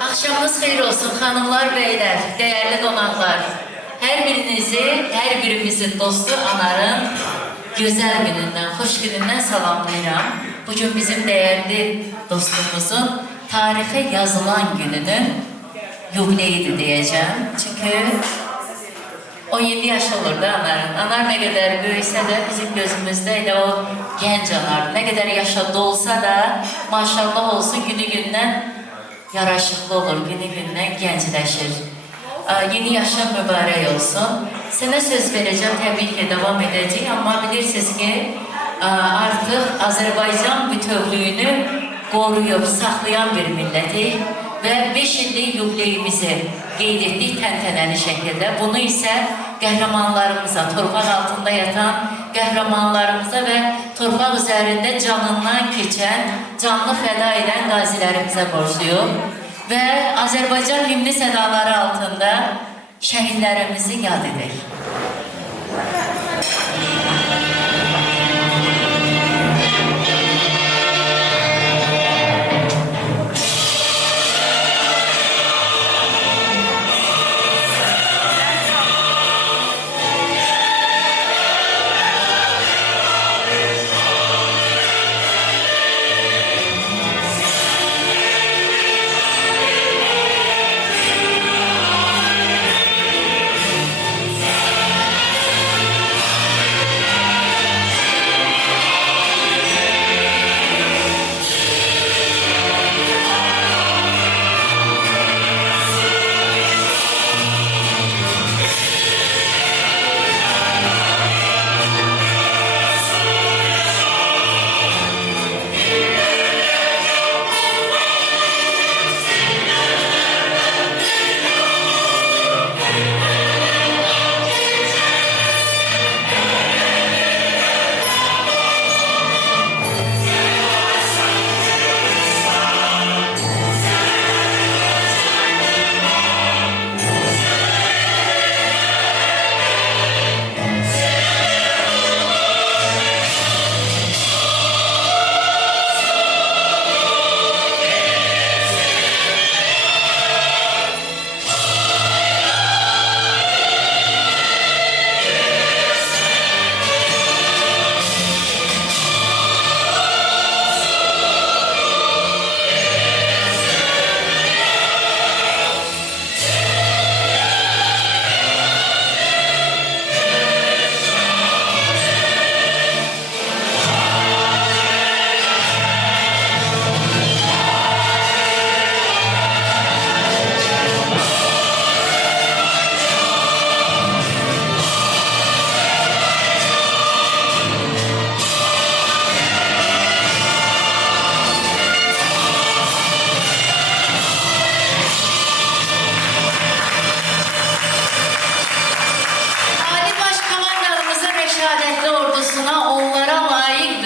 Akşamınız xeyir olsun hanımlar, beyler, değerli qonaqlar. Her birinizi, her birimizin dostu Anar'ın güzel gününden, hoş gününden salamlayıram. Bugün bizim değerli dostumuzun tarihe yazılan gününün yubileyidir diyeceğim. Çünkü 17 yaş olurdu Anar'ın. Anar ne kadar büyüse de bizim gözümüzde ile o genç Anar. Ne kadar yaşadı olsa da maşallah olsun günü günden yaraşıklı olur, günü gündən gəncləşir. Yeni yaşam mübarək olsun. Sənə söz vereceğim, təbii ki devam edəcək, amma bilirsiniz ki artıq Azərbaycan bütövlüyünü qoruyub, saxlayan bir millətik və 5 illik yubileyimizi qeyd etdik təntənəli şəkildə. Bunu isə qəhrəmanlarımıza, torpaq altında yatan qəhrəmanlarımıza və torpaq üzərində canından keçən, canlı fəda edən qazilərimizə borcluyuq. Və Azərbaycan himni sədaları altında şəhidlərimizi yad edək.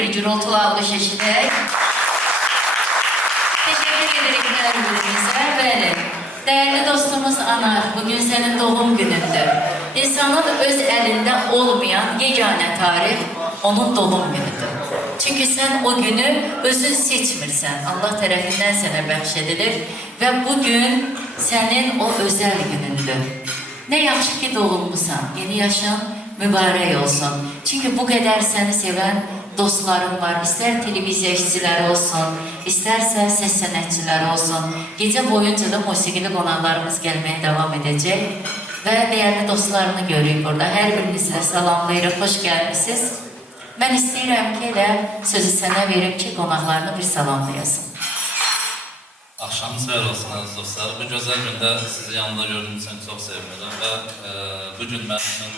Gürültülü alkış eşiderek. Teşekkür ederim her birinize. Böyle. Değerli dostumuz Anar, bugün senin doğum günündür. İnsanın öz elinde olmayan yegane tarih onun doğum günüdür. Çünkü sen o günü özün seçmirsən. Allah tərəfindən sənə bəxş edilir ve bugün senin o özel günündür. Ne yaxşı ki doğulmusan, yeni yaşın mübarək olsun. Çünkü bu kadar seni seven dostlarım var. İster televiziya işçiləri olsun, isterse ses sənətçiləri olsun. Gece boyunca da musiqili qonaqlarımız gelmeye devam edecek. Ve değerli dostlarını görüyoruz burada. Her birinizi de salamlayırıq, hoş gelmişsiniz. Ben istəyirəm ki, elə sözü sənə verib ki, qonaqlarını bir salamlayasın. Akşamınız xeyir olsun aziz dostlar. Bu güzel günde sizi yanında gördüğüm için çok sevindim ve bugün benim için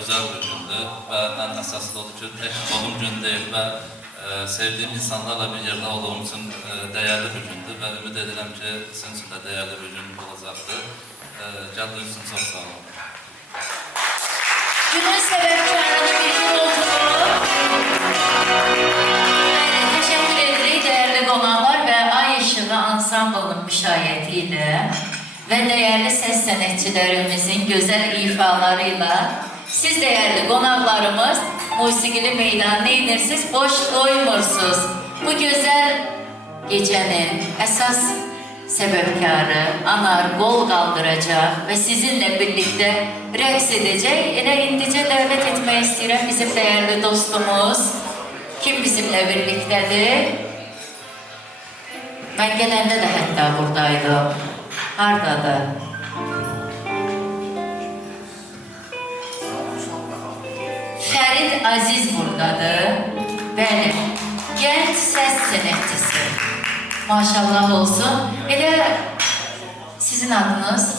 özel bir gündü ve en esaslı oldu ki tek doğum günü değil ve sevdiğim insanlarla bir yerde olduğum için değerli bir gündü ve ümit ederim ki sizin için de değerli bir gün olacaktır. Geldiğiniz için çok sağ olun. Günün sebepkarını bir gün oturup teşekkür ederim değerli qonaqlar ve Ay Işığı Ansamblının müşayiəti ve değerli ses sənətçilərimizin güzel ifalarıyla siz değerli qonaqlarımız musiqili meydan neyinirsiniz? Boş doymursunuz. Bu güzel gecenin esas sebepkarı, anar, kol kaldıracak ve sizinle birlikte reks edecek. Yine indice davet etmeyi isterim bizim değerli dostumuz. Kim bizimle birliktedir? Ben gelende de hatta buradaydım. Hardadır? Ferit Aziz buradadır. Bəli, genç ses sanatçısı. Maşallah olsun. Elə sizin adınız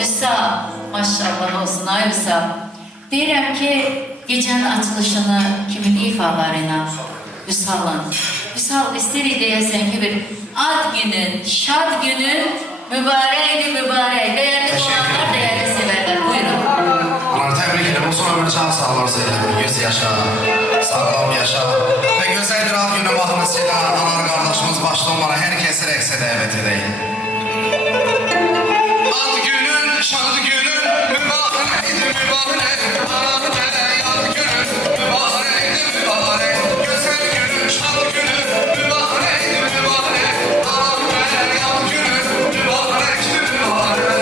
Vüsal. Maşallah olsun ay Vüsal. Deyirəm ki, gecənin açılışını kimin ifalarıyla Vüsal'ın. Vüsal isterik deyəsən ki, bir ad günün, şad günün mübarək. Değerli konaklar, değerli severler. Buyurun. Anar təbrik edirəm. O sonra mən çox sağ olarsa elə 100 yaşa, sağlam yaşa və gözəl bir ad günü baxımısıyla Anar qardaşımız başda olmalı hər kəsi rəqsə dəvət edək. Ad günün, şad günün, mübarəkdir, mübarək. Anar gələk, ad günün, mübarəkdir, mübarək. Gözəl günün, şad günün, mübarəkdir, mübarək. Anar gələk, ad günün, mübarəkdir, mübarək.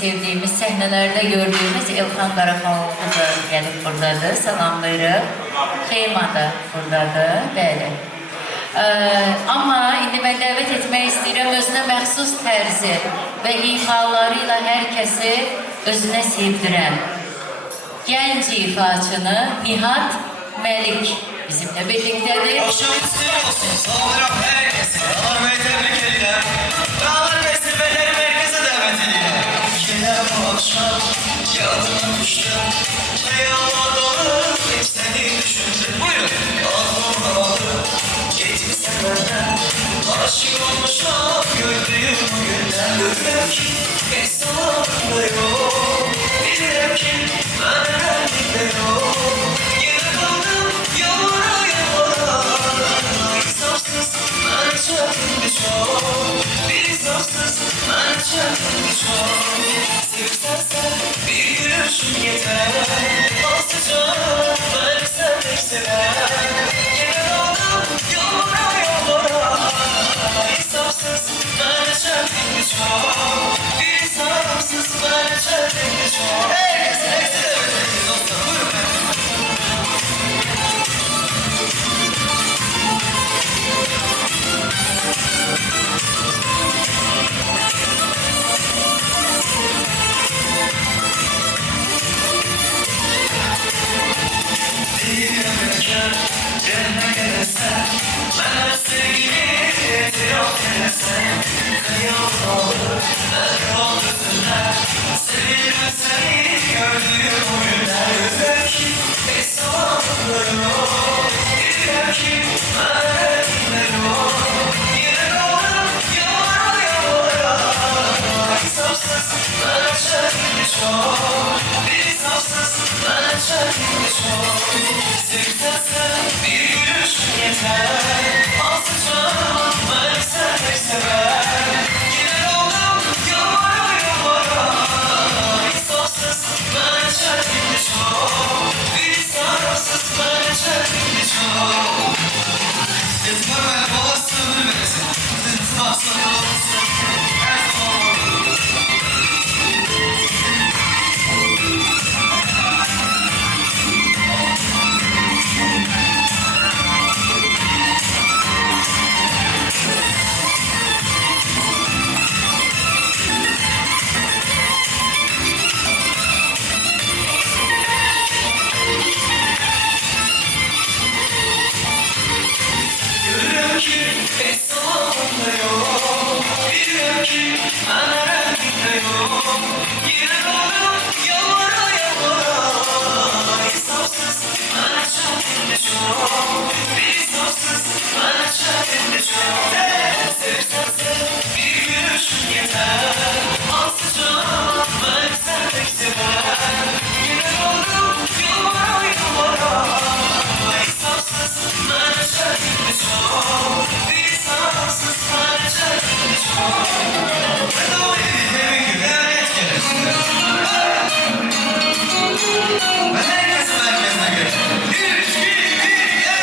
sevdiğimiz, sahnelerde gördüğümüz Elkan Qaraxanoğlu da gelip buradadır, salamlayırıq. Xeyma da buradadır, bəli. Amma indi mən dəvət etmək istəyirəm özünə məxsus tərzi və ifalarıyla hər kəsi özünə sevdirən gənc ifaçını Nihat Məlik bizimle birliktedir. Akşamınız hayırlı olsun. Salamlarım herkese. Alarmayı tebrik ederim. Dağlar festivalleri merkeze davet ederim. Yine bu akşam yadına düştüm. Rüyama dolu hep seni düşündüm. Buyurun. Aklım aldı. Gitmişsin benden. Aşık olmuşum gördüğüm o günden. Bilirim ki hiç zamanında yok. Bilirim ki ben elbette yok. Yine kaldım yollara yollara. İnsafsız ben çarptım çok. Bir insafsız ben çarptım çok. Sevsen sen bir gülüşün yeter. Aslıca ben seni sever. Yine kaldım yollara yollara. İnsafsız ben çarptım çok. Bir insafsız ben çarptım çok. Herkesin hepsi de öyle dostlar. Buyurun ben. Cennete gelirsen, ben sevgimi itiraf edersen, kıyam olur, ben olursunlar. Seviyorum seni gördüğüm o günler. Belki hiç zamanında yok. Belki ben yok. Yine kaldım yollara. İnsafsız ben çarptım çok. Bir insafsız ben çarptım çok. Sevsen sen bir gülüşün yeter. Aslıca ben seni sever. Yine kaldım yollara. İnsafsız ben çarptım çok. Bir insafsız ben çarptım çok. Yeter ben babası ömür veresin. Sizin aslanı olsun. Her zaman olur. Görürüm ki hiç zamanında yok. Bilirim ki ben elbette yok. Yine kaldım yollara yollara. İnsafsız ben çarptım çok. Bir insafsız ben çarptım çok. Sevsen sen bir gülüşün yeter. Aslıca ben seni sever. Yine kaldım yollara yollara. İnsafsız ben çarptım çok. Bir insafsız ben çarptım çok. Ben de o evin güvenet Ben herkesi merkezine göre. Bir, iki, bir, gel.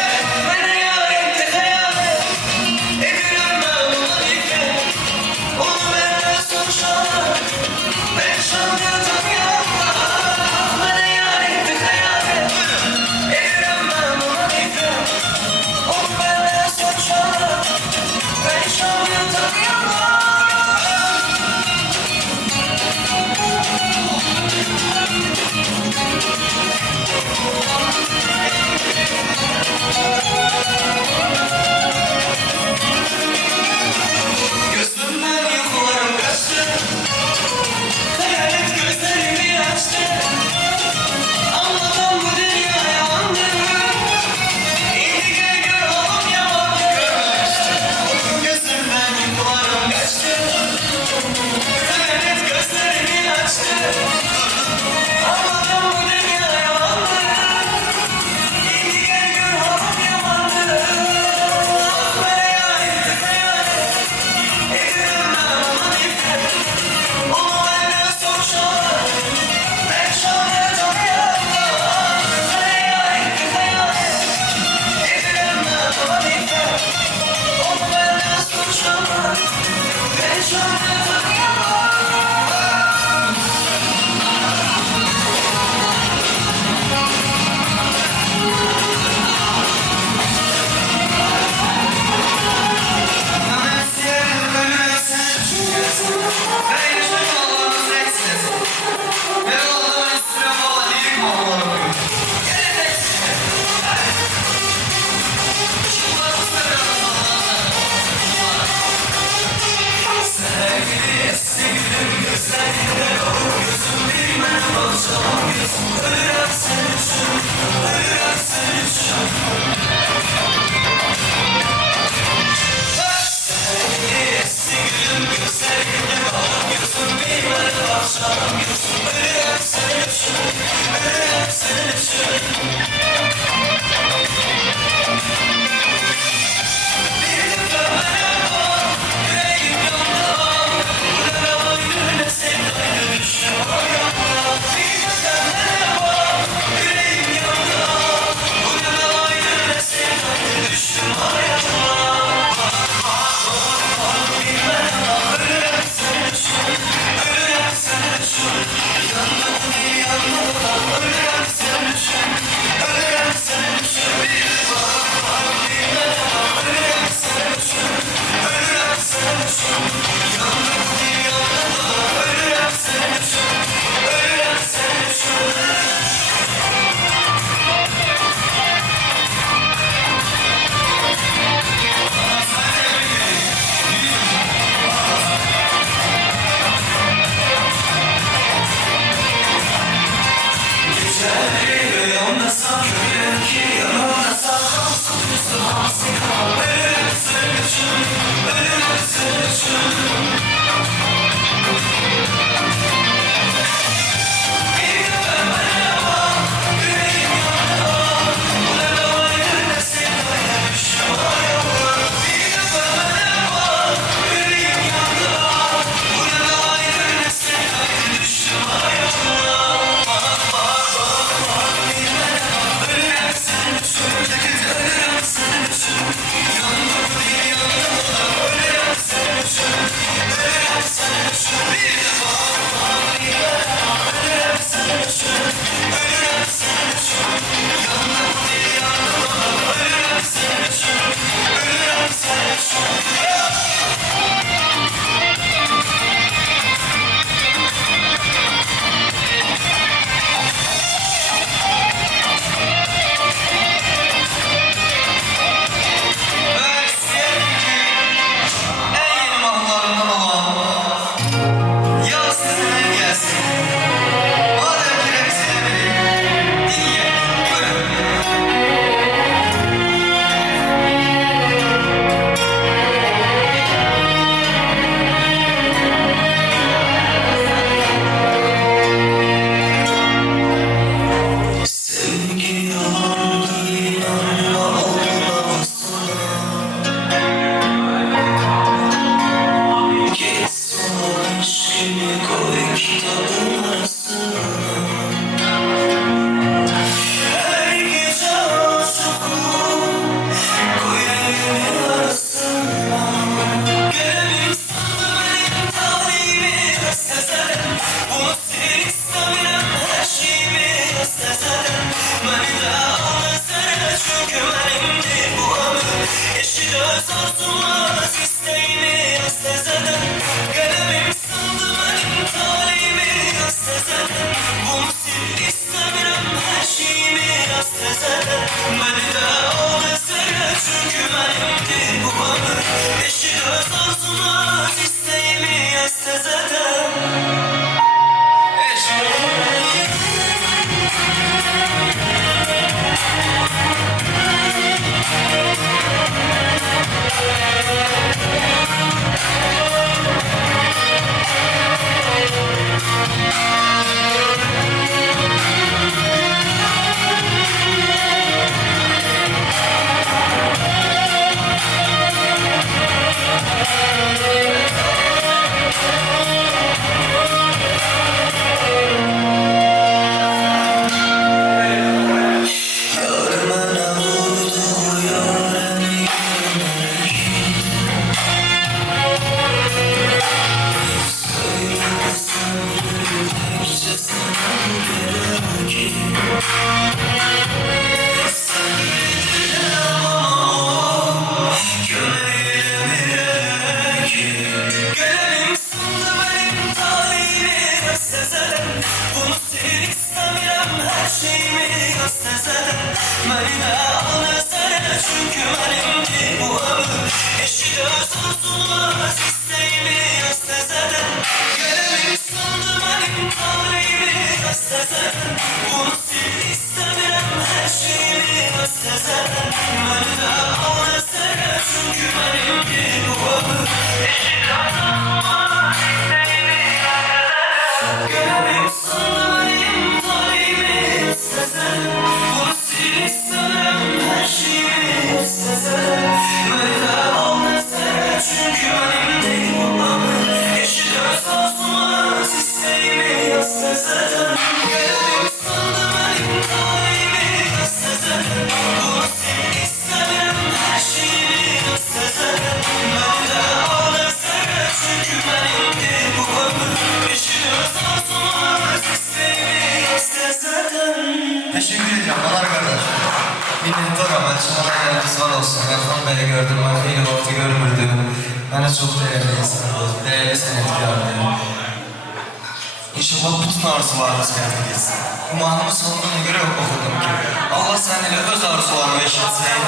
Eşit öz arzumaz isteğimi yaz tezeden Kalemim sındı benim talihimi yaz tezeden Bunu sil istemirəm her şeyimi yaz tezeden Beni de al ezere çünkü benimdir bu ömür Eşit öz arzumaz isteğimi yaz tezeden Çünkü benimki bu ömür Eşit öz arzumaz isteğimi yaz tezeden Kalemim sandı benim talihimi yaz tezeden Bunu sil istemirəm her şeyimi yaz tezeden Beni de al ezere çünkü benimki bu ömür Eşit öz arzumaz isteğimi yaz tezeden Kalemim sandı benim talihimi yaz tezeden Bunu sil istemirəm her şeyimi çünkü benim değil bu ömür Eşit öz arzumaz isteğimi yaz tezeden Kalemim sandı benim talihimi yaz tezeden Bunu sil istemirəm her şeyimi yaz tezeden Beni de al ezere çünkü benim değil bu ömür Eşit öz arzumaz isteğimi yaz tezeden Teşekkür ediyorum Anar kardeş. Minnettarım ben sana geldiğiniz var olsun. Erkan Bey'i gördüm ben iyi vakti görmürdüm. Bana çok değerli insan, değerli sanatkardı. İnşallah bütün arzularınız gerçekleşsin. Umarımın sonuna göre okudum ki Allah seninle öz arzularını eşitsin,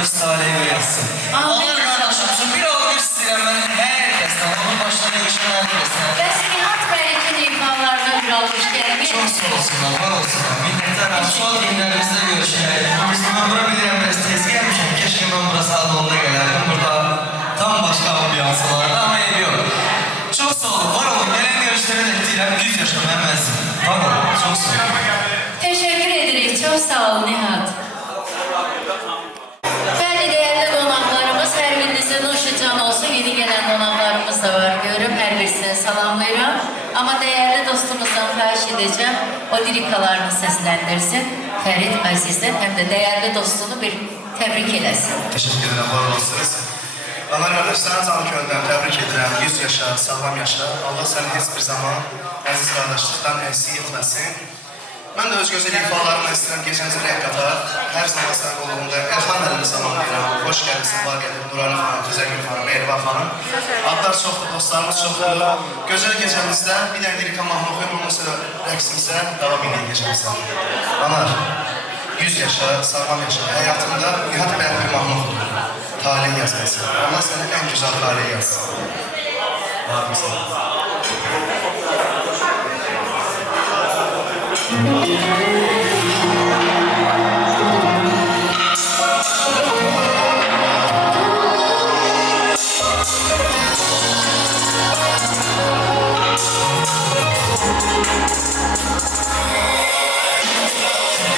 öz talihi yazsın. Anar kardeşim için bir algı isteyen ben herkesten, onun başına görüşen herkesten. Bəs Nihat Bəy'in ifalarına bir almış gəlmiş. Çok sağ olsunlar, var olsunlar. Minnettarım, şu an günlerimizde görüşelim. Biz ben bura bilirim, biraz tez gelmişim. Keşke ben burası Adol'da gelirdim. Burada tam başka ambiyansılarda ama ev yok. Çok sağ olun, var olun. Gelen görüşlere de ettiler. 100 yaşım hemensin. Var olun, çok sağ olun. Teşekkür ederiz. Çok sağ ol Nihat. Bəli, değerli qonaqlarımız, hər birinizin nuşu can olsun. Yeni gelen qonaqlarımız da var. Görüm, hər birisini salamlayıram. Ama değerli dostumuzdan xahiş edeceğim, o lirikalarını seslendirsin. Ferit Aziz'den hem de değerli dostunu bir tebrik eləsin. Teşekkür ederim, var olasınız. Anar kardeşlerin canı gönlünden tebrik ederim. 100 yaşa, sağlam yaşa. Allah seni hiçbir zaman aziz kardeşlikten eksik etmesin. Ben de öz güzel ifalarımı istedim. Gecenizi renk katar. Her zaman senin kolumda. Erkan elini salamlayıram. Hoş geldin, sabah geldin. Nurani Hanım, Güzelgül Hanım, Erva Hanım. Adlar çoxdur, dostlarımız çoxdur. Gözəl gecəmizdə bir dənə lirika mahnı oxuyum, ondan sonra rəqsimizə davam edin gecəmizdə. Anar, 100 yaşa, sağlam yaşa. Həyatında Nihat Bəy'in bir mahnı oxudu. Talih yazması. Allah səni en güzel talih yazsın. Var mısın?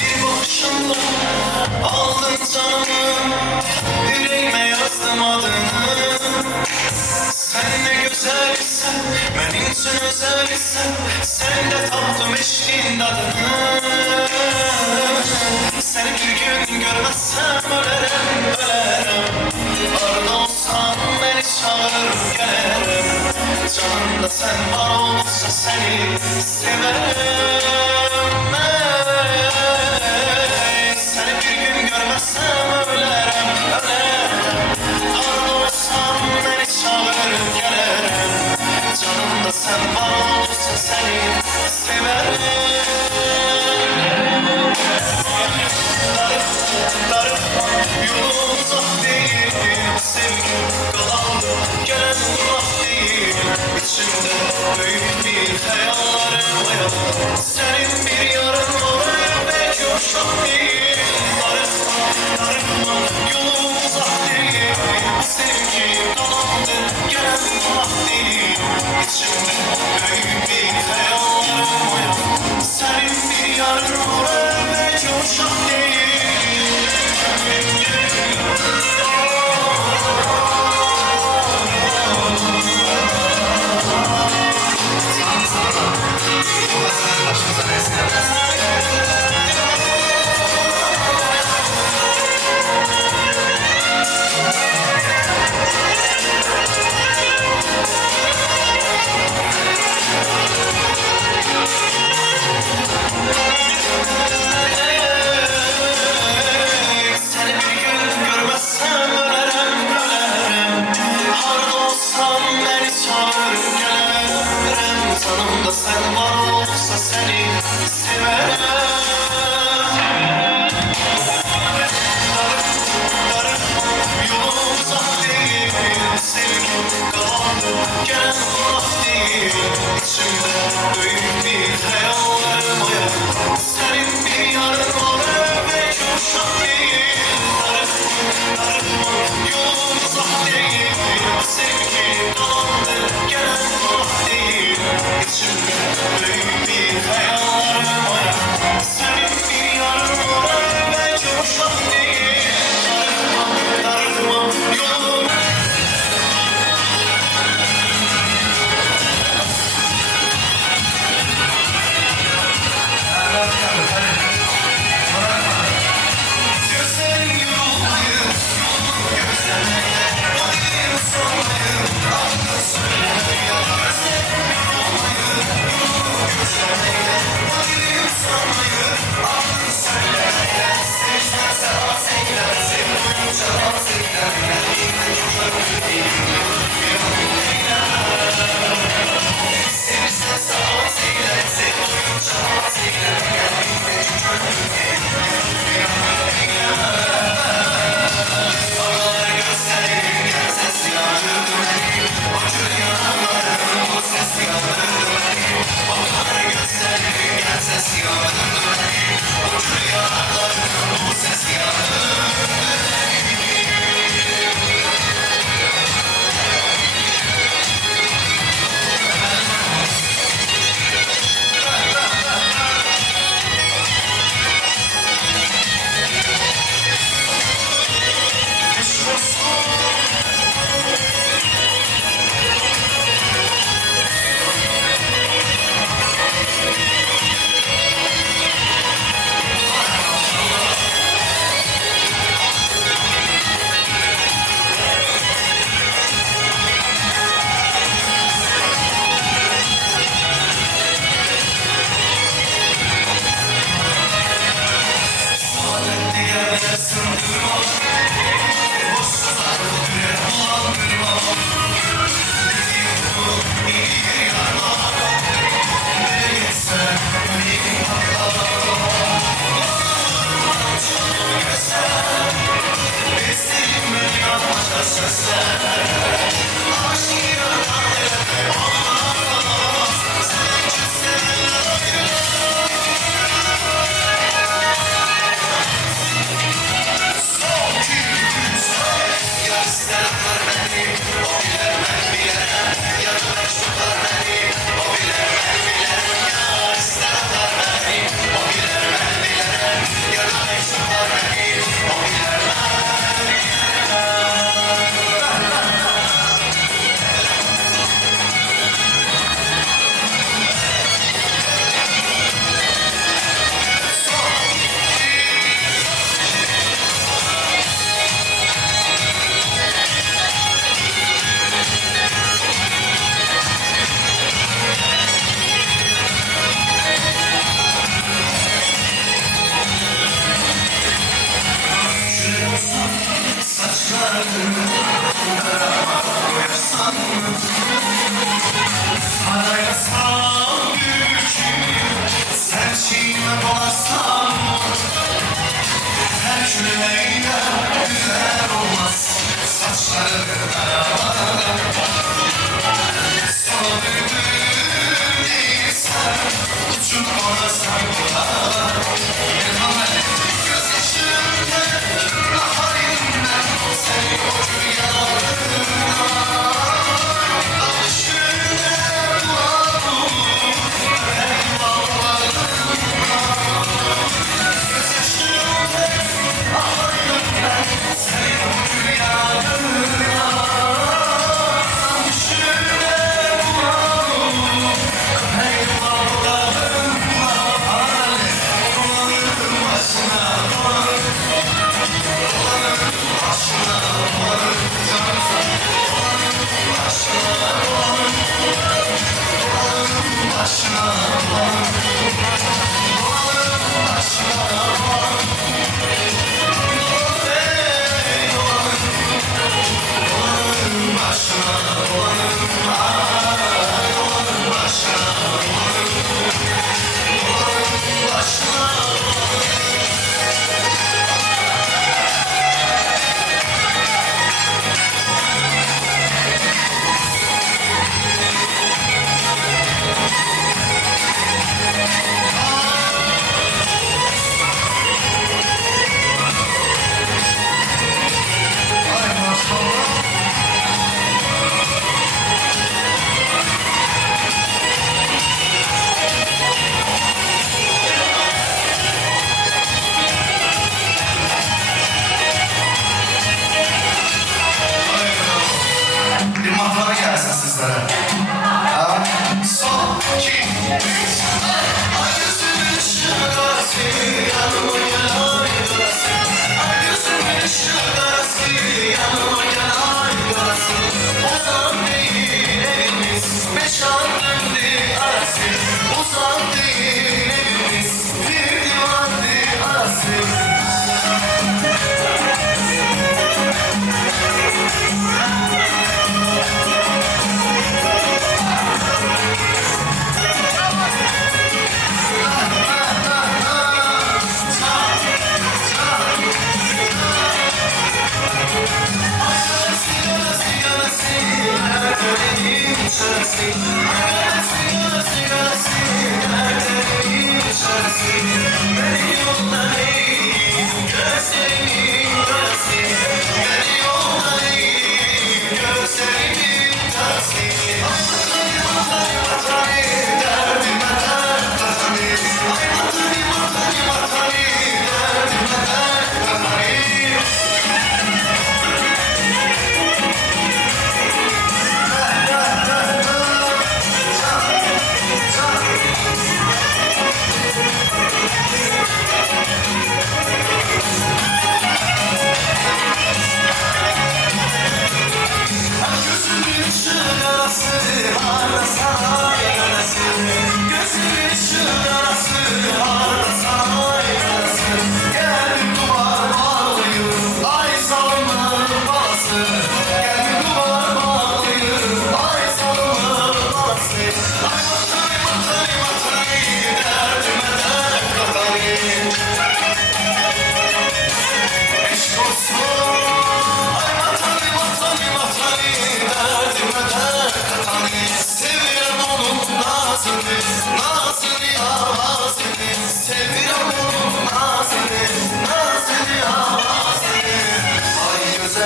Bir bakışımda aldın canımı Yüreğime yazdım adını Sen ne güzelsen benim için özelsen Sen de tattım eşkin tadını Seni bir gün görmezsem ölerim ölerim Arda olsam beni çağırır gelirim Canımda sen var olmazsa seni severim Seni bir gün görmezsem ölerim ölerim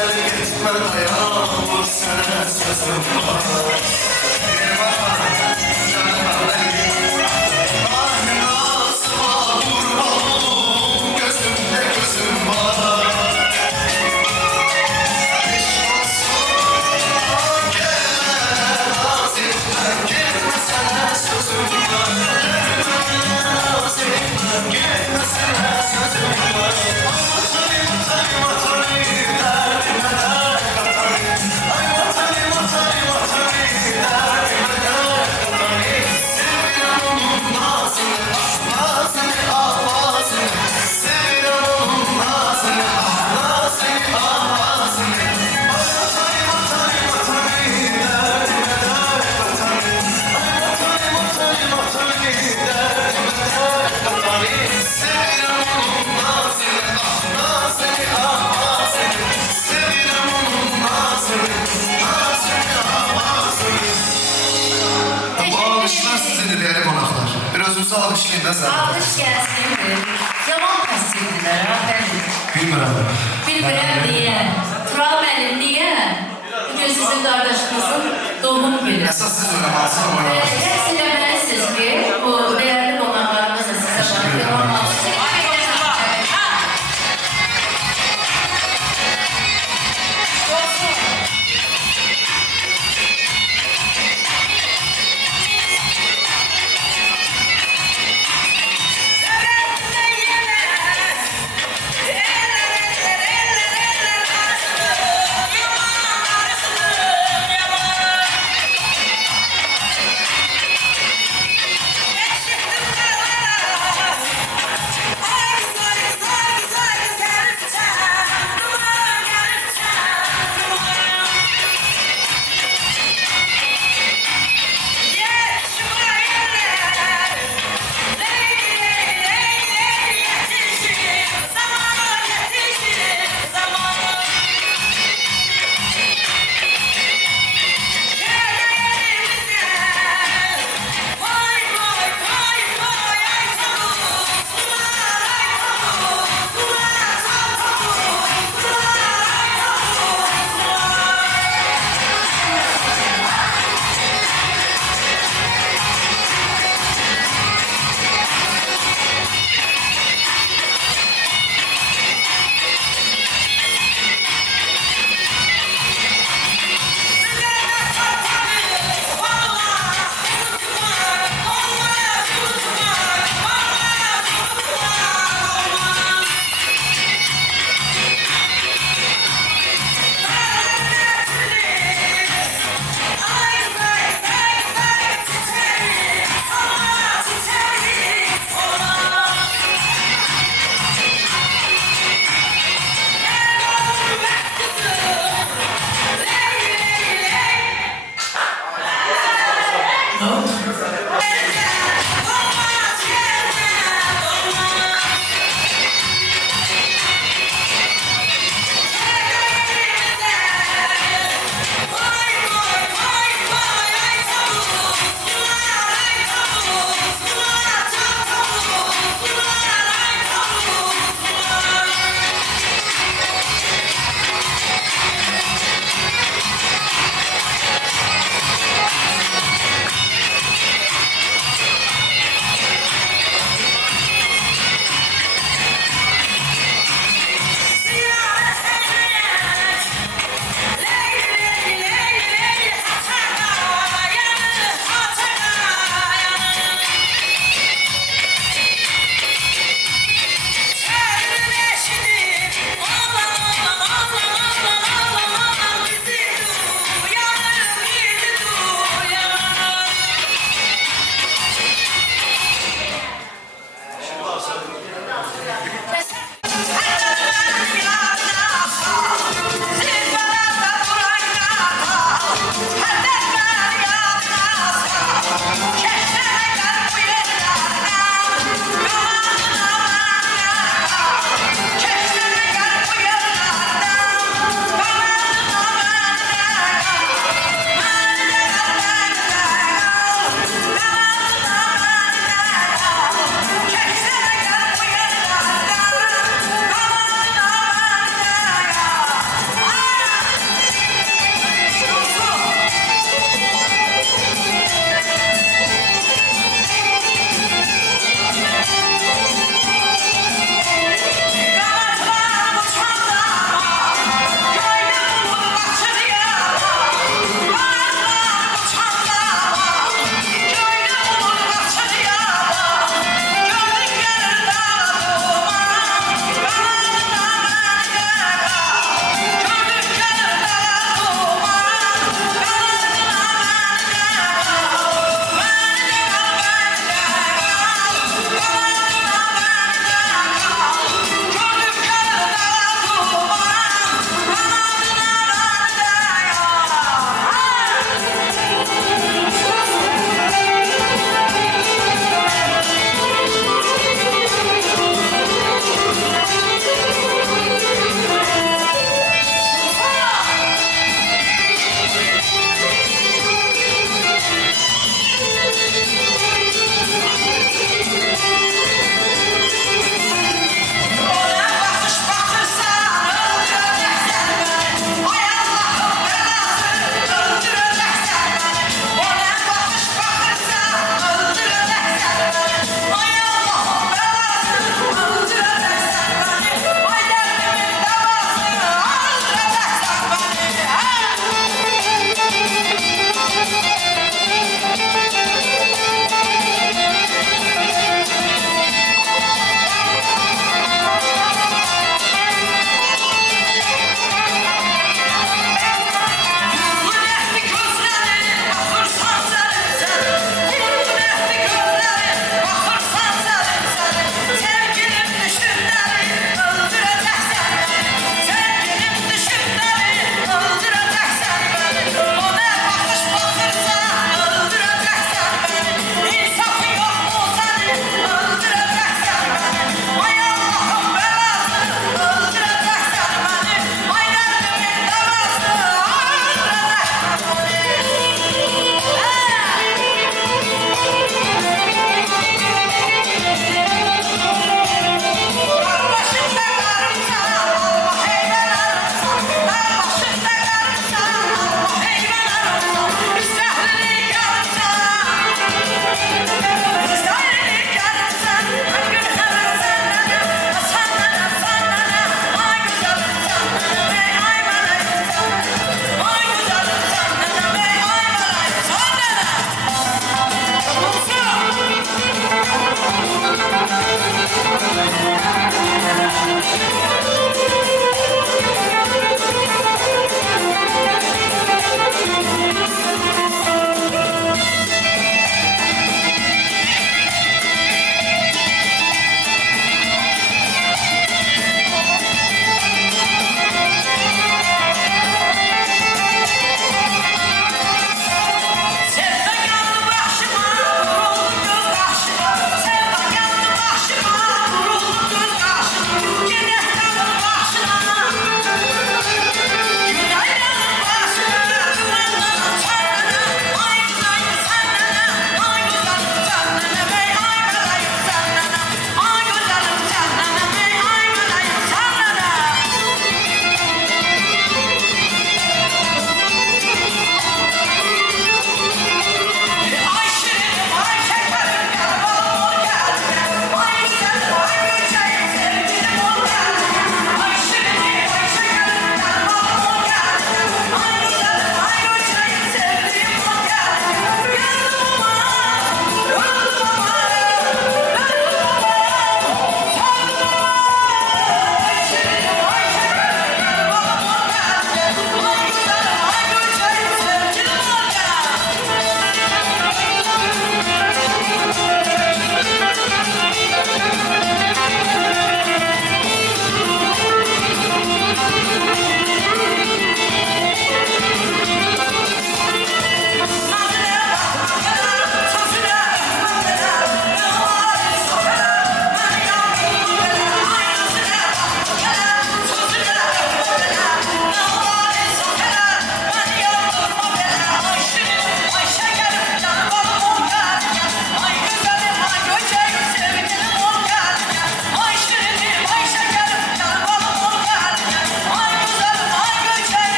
Gözəl gitmə dayan, sənə sözüm var. Biraz uzun alışlayın da zaten. Alkış gelsin. Zaman kastettiler, aferin. Bilmirəm. Bilmirəm deyə, Tural müəllim deyə, bugün sizin qardaşınızın doğum günü. Əsas siz oynamalısınız ama oynamalısınız. Rəqs eləməlisiniz ki, bu dəyərli qonaqlarımız da sizə şahid olmalısınız.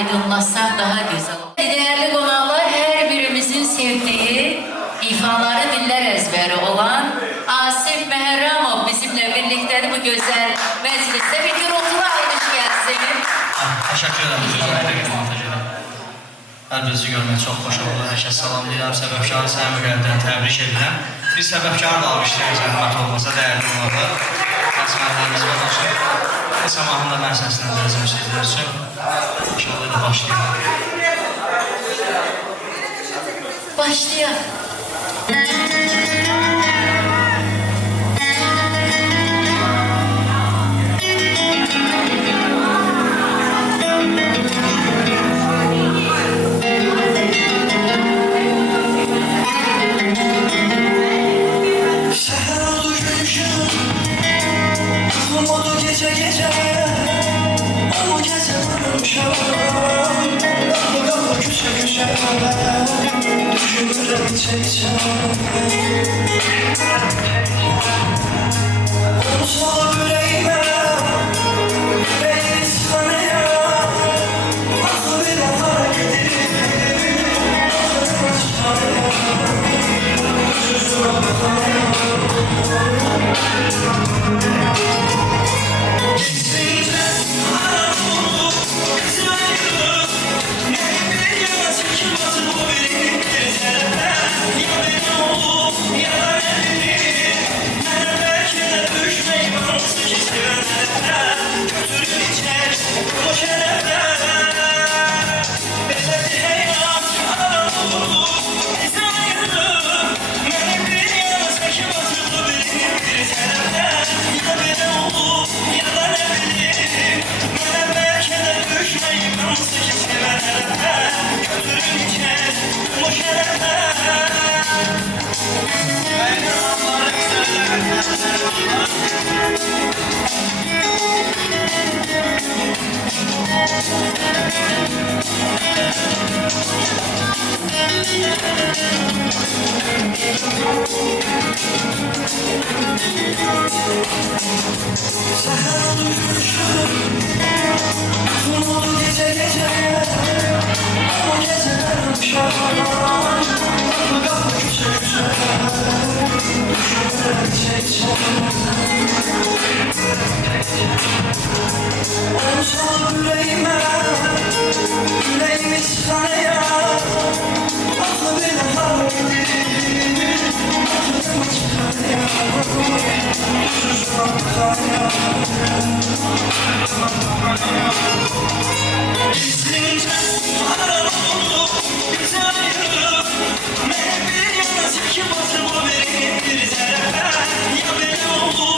aydınlatsaq daha güzel olur. Değerli qonaqlar, hər birimizin sevdiyi, ifaları dillər əzbəri olan Asif Məhərrəmov bizimlə birlikdədir bu gözəl məclisdə. Bir gürültülü almış gəlsin. Təşəkkür edirəm bu gözəl montaja görə. Hər birinizi görmək çox xoş oldu. Hər kəs salamlayıram. Səbəbkarı səmimi qəlbdən təbrik edirəm. Bir səbəbkar da almışlar, zəhmət olmasa dəyərli olarlar. Xəsmətləriniz var olsun. Qısa mahnıda mən səsləndirəcəm sizlər üçün. İnşallah da başlayalım. Başlayaq. Seher oldu gülüşüm, aklım oldu gece gece. Ama gece varmışam, kapı kapı köşe köşe. Düşünürüm içe içe. Olsa yüreğime, yüreğimi sıkanaya. Aklı bir bahara giderim, aklıma çıkaraya. Gözüme bakaya. Gitsince aram oldu, bizi ayırır. Benim bir yana çekim atır bu beni bir tarafa. Ya benim oldu ya da ne bileyim. Bana belki de düşmeyi varsın ki sevenlere. Götürün içer bu şerefe. Bize bir heyran aram oldu, bizi ayırır. Benim bir yana çekim atır bu beni bir tarafa. Ya benim oldu ya da ne bileyim. Bana belki de düşmeyi varsın ki sevenlere. Götürün içer bu şerefe. Seher oldu gülüşüm, aklım oldu gece gece. Ama gece varmışam, kapı kapı köşe köşe. Düşünürüm içe içe. Olsa yüreğime, yüreğimi sıkanaya. Aklı bir bahara giderim, aklıma çıkaraya. Gözüme bakaya. Gizlince aram oldu, bizi ayırır. Benim bir yana çekim atır bu beni bir tarafa. Ya benim oldu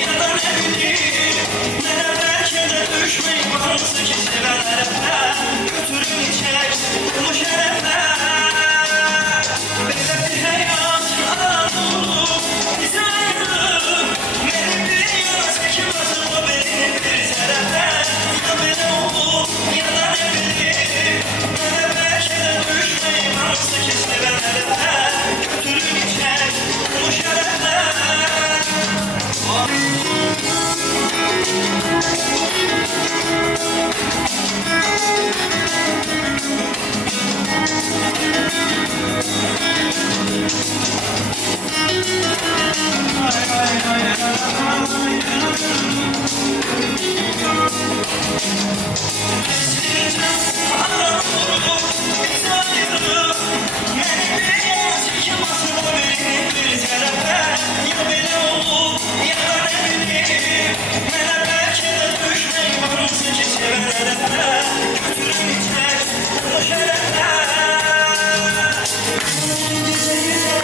ya da ne bileyim. Bana belki de düşmeyi varsın ki sevenlere. Götürün içer bu şerefe. Bize bir hayat aram oldu, bizi ayırır. Benim bir yana çekim atır bu beni bir tarafa. Ya benim oldu ya da ne bileyim. Bana belki de düşmeyi varsın ki sevenlere. Götürün içer bu şerefe. Gizlince aram oldu, bizi ayırır. Benim bir yana çekim atır bu beni bir tarafa. Ya benim oldu ya da ne bileyim. Bana belki de düşmeyi varsın ki sevenlere. Götürün içer bu şerefe. Gece gece.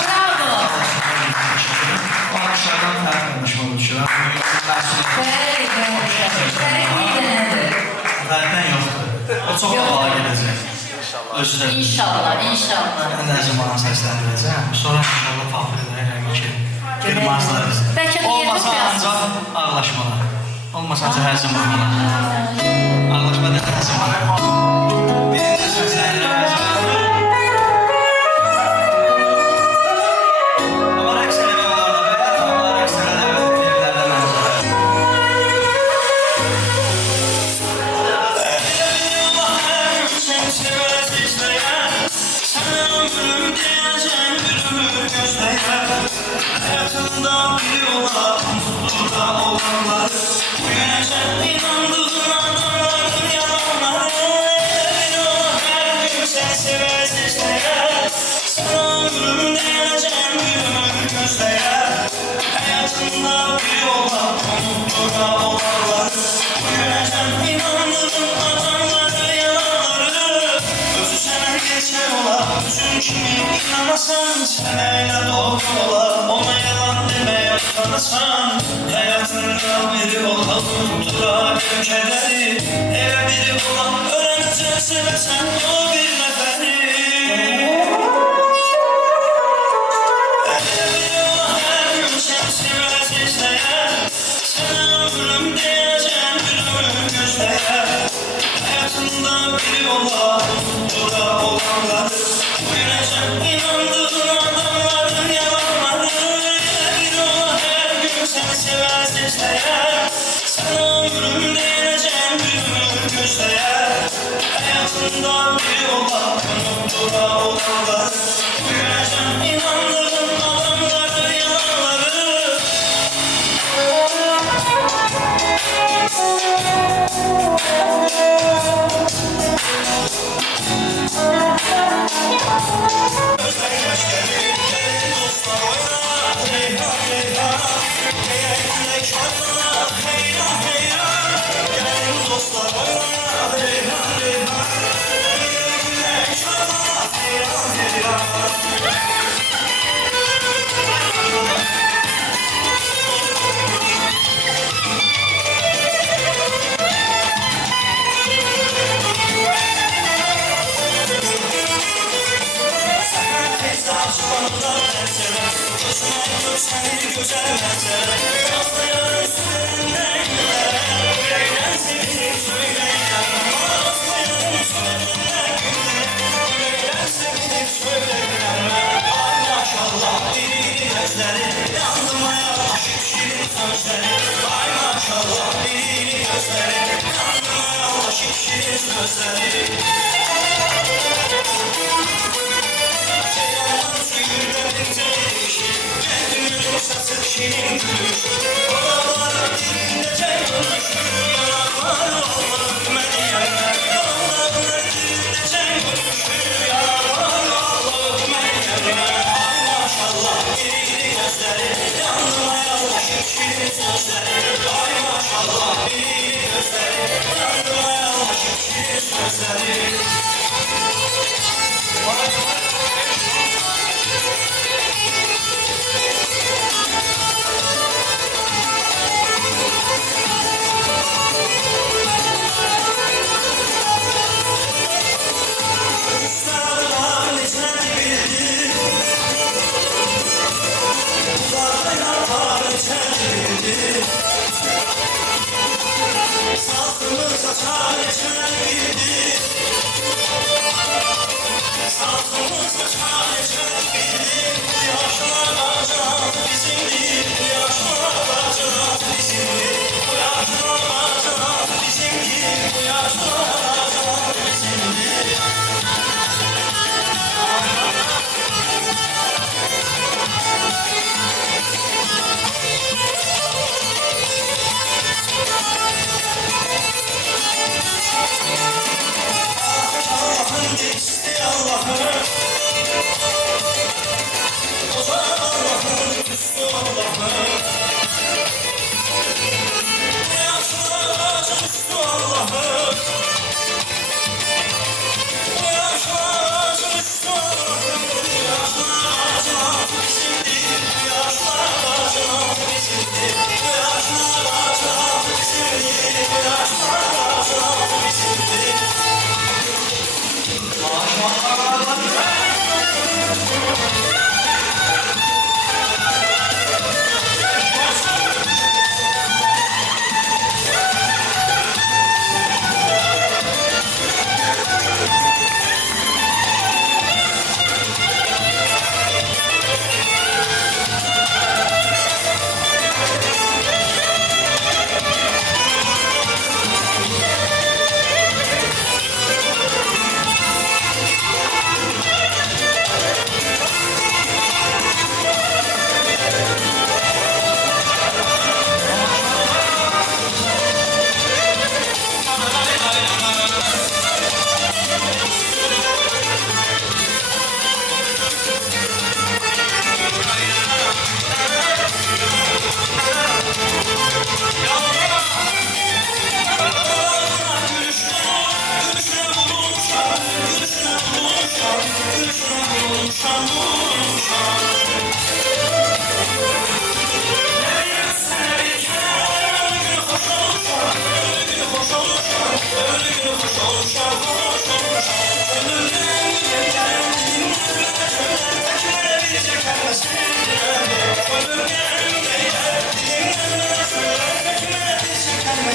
Bravo. Alkışlardan tərif etmişim düşürəm. Bəli, bəli. Tərif edənədir. Tərifdən yoxdur. O çox havalı gələcək. Özü də. İnşallah, inşallah. Mən də zamanı səsləndirəcəm. Sonra inşallah fəxr edərək həqiqi ki, qırmazlarız. Bəlkə bir Olmasa yerdə ancaq ağlaşmalar. Olmasa ancaq hər zamanlar. Ağlaşma da hər zamanlar. Birinci səsləndirəm hər zamanlar. Amma rəqs eləmək olardı. Amma rəqs eləmək olardı. gözləyər Həyatında biri olan unutdura olanları Bugünəcən inandığın adamları, yalanları Özü sənə geçər olar, üzün kimi inanasan Sənə elə doğru olar, ona yalan deməyə utanasan Həyatında biri olan unutdura bir kədəri Elə biri olan öyrənəcək sevəsən o bir nəfəri Hayatında biri olan, unuttura olanları Bugünəcən inandığın adamların yalanları Bir ola hər gün səni sevər, seçləyər Sənə ömrüm deyəcəm bir ömür gözləyər Hayatında biri olan, unuttura olanları Bugünəcən inandığın adamların yalanları Seni güzel mənzərə Aslıyan üstündən gülər Ürəkdən sevinir söyləyən Aslıyan üstündən gülər Ürəkdən sevinir söyləyən Ay maşallah biriydi gözləri Yandım ayaq şipşirin sözləri Ay maşallah biriydi gözləri Yandım ayaq şipşirin sözləri Ceylanlar suyunda bir değişir Saçı şirin gülüş Odalar dilinde ceylanışır Yalanlar olur məni yerlər Odalar dilinde ceylanışır Yalanlar olur məni yerlər Ay maşallah biriydi gözləri Yandım ayaqlaşır şirin sözləri Ay maşallah biriydi gözləri Yandım ayaqlaşır şirin sözləri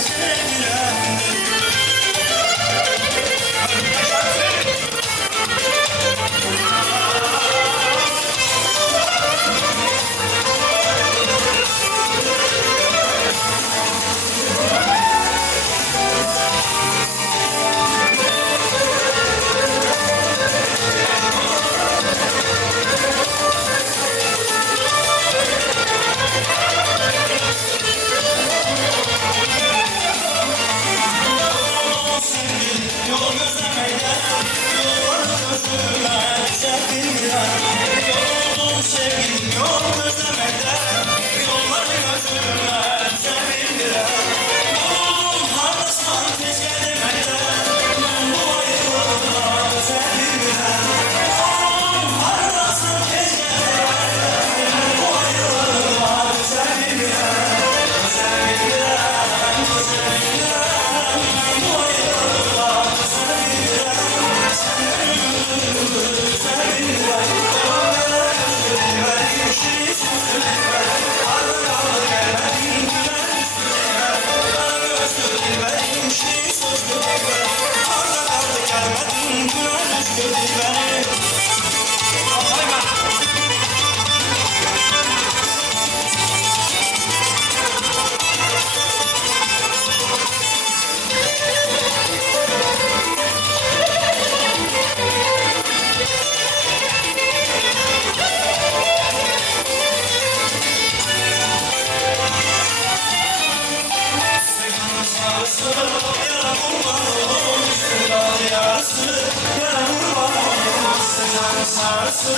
sevirəm Yol gözleməkdən, yolları gözümə düzə bilmirəm Yoruldum sevgilim, yol gözleməkdən, yolları gözümə düzə bilmirəm Yoruldum hardasan tez gəl deməkdən, mən bu ayrılığa düzə bilmirəm Yoruldum hardasan tez gəl deməkdən, mən bu ayrılığa düzə bilmirəm Düzə bilmirəm, düzə bilmirəm, mən bu ayrılığa Sarısı,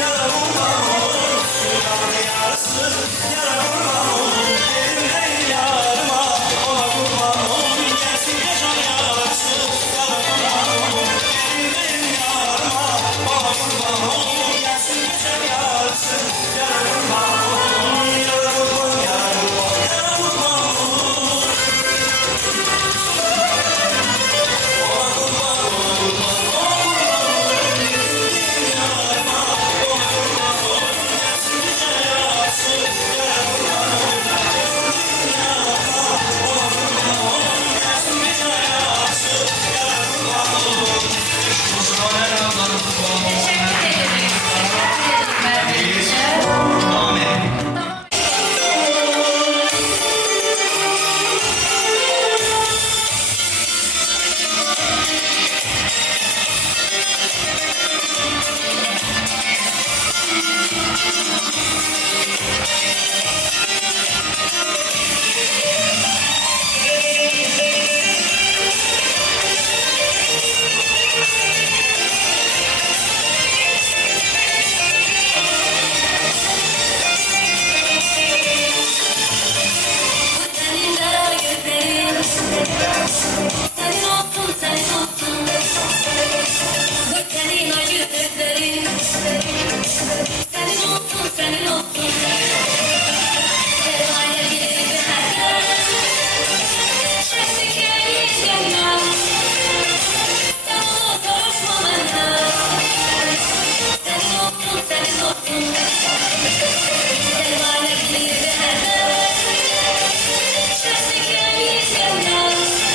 yara vurma olur, suyla yarısı, yara vurma olur, elimden yarıma, ona kurban olur, gelsin gecem yarısı, yara vurma olur, elimden yarıma, ona kurban olur, gelsin gecem yarısı, yara vurma olur, yara vurma, yara vurma, yara vurma olur, ona kurban olur, Teşekkür ederim. Merve Bey'e. Amin. Senin de gözlerin, senin olsun, senin olsun. Bu senin acı sözlerin, senin olsun, senin olsun. Sevaya gibi her çektikleri cennet. Sen onu soruşma benden. Senin olsun, senin olsun. Sevaya gibi her çektikleri cennet.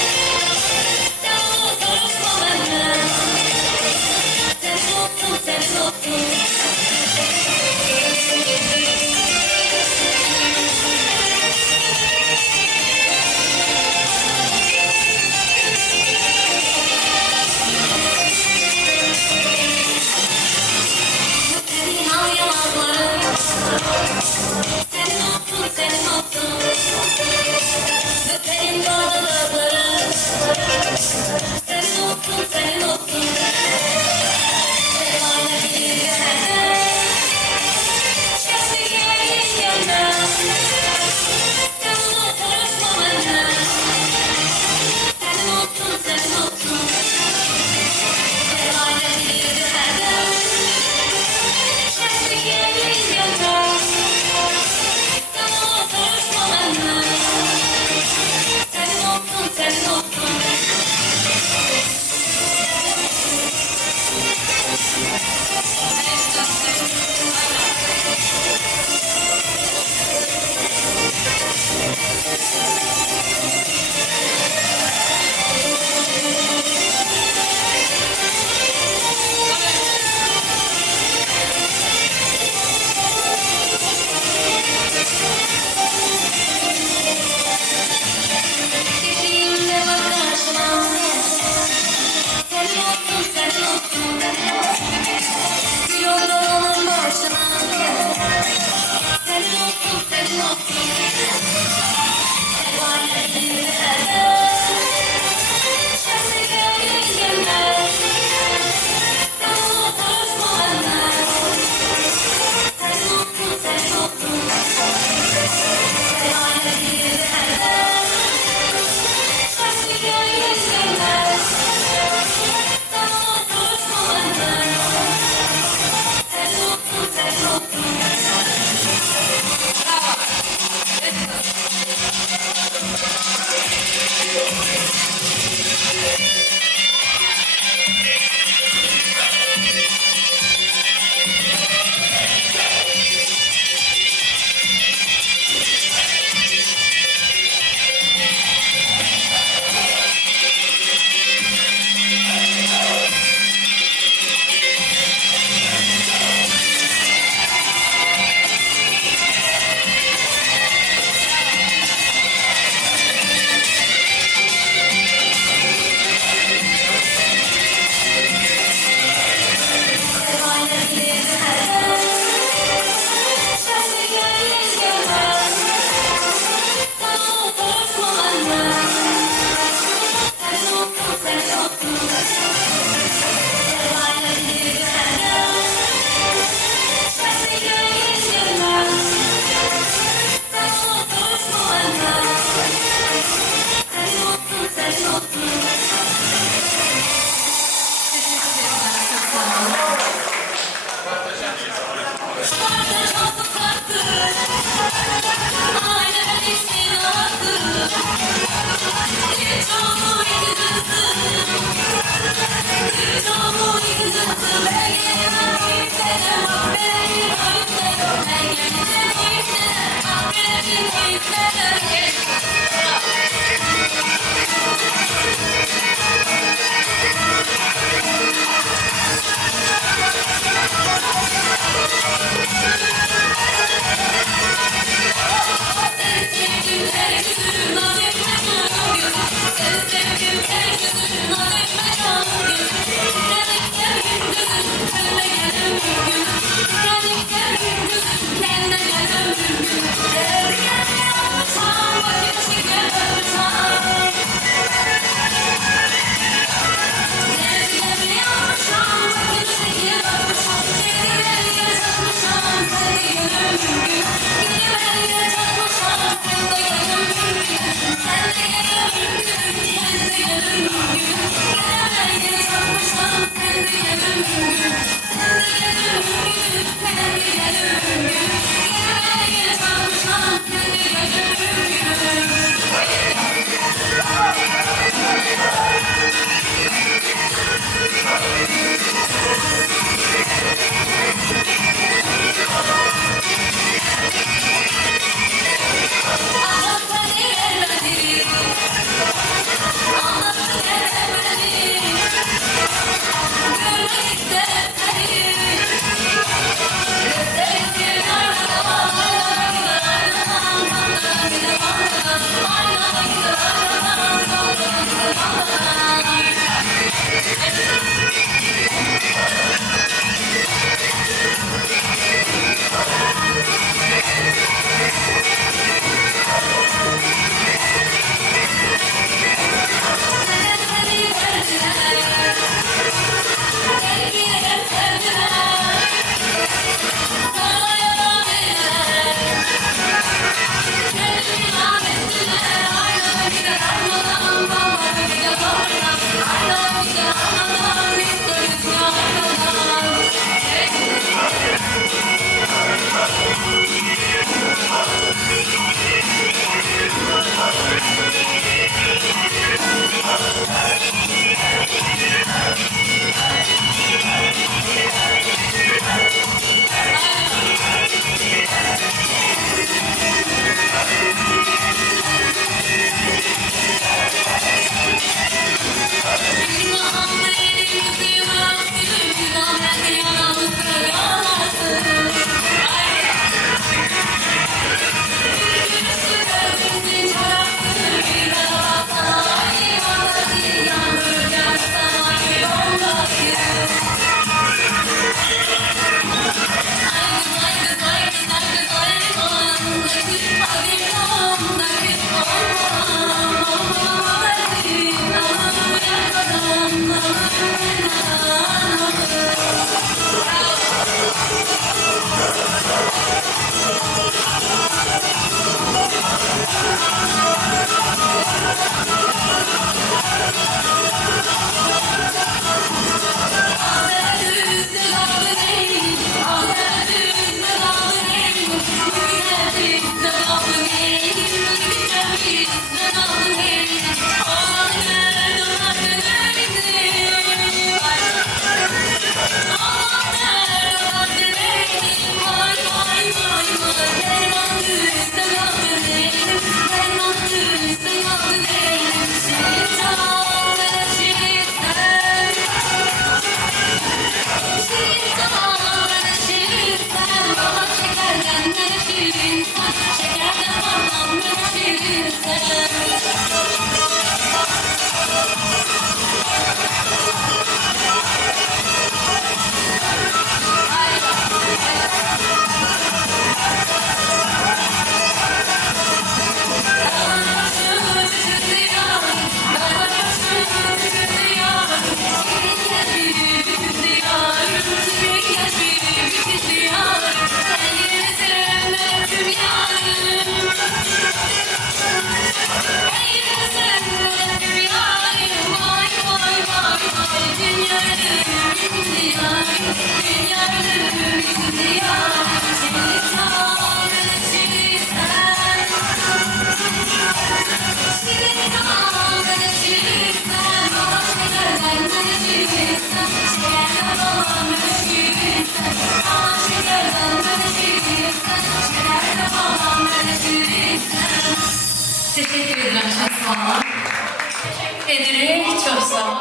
edirik, çox sağ ol.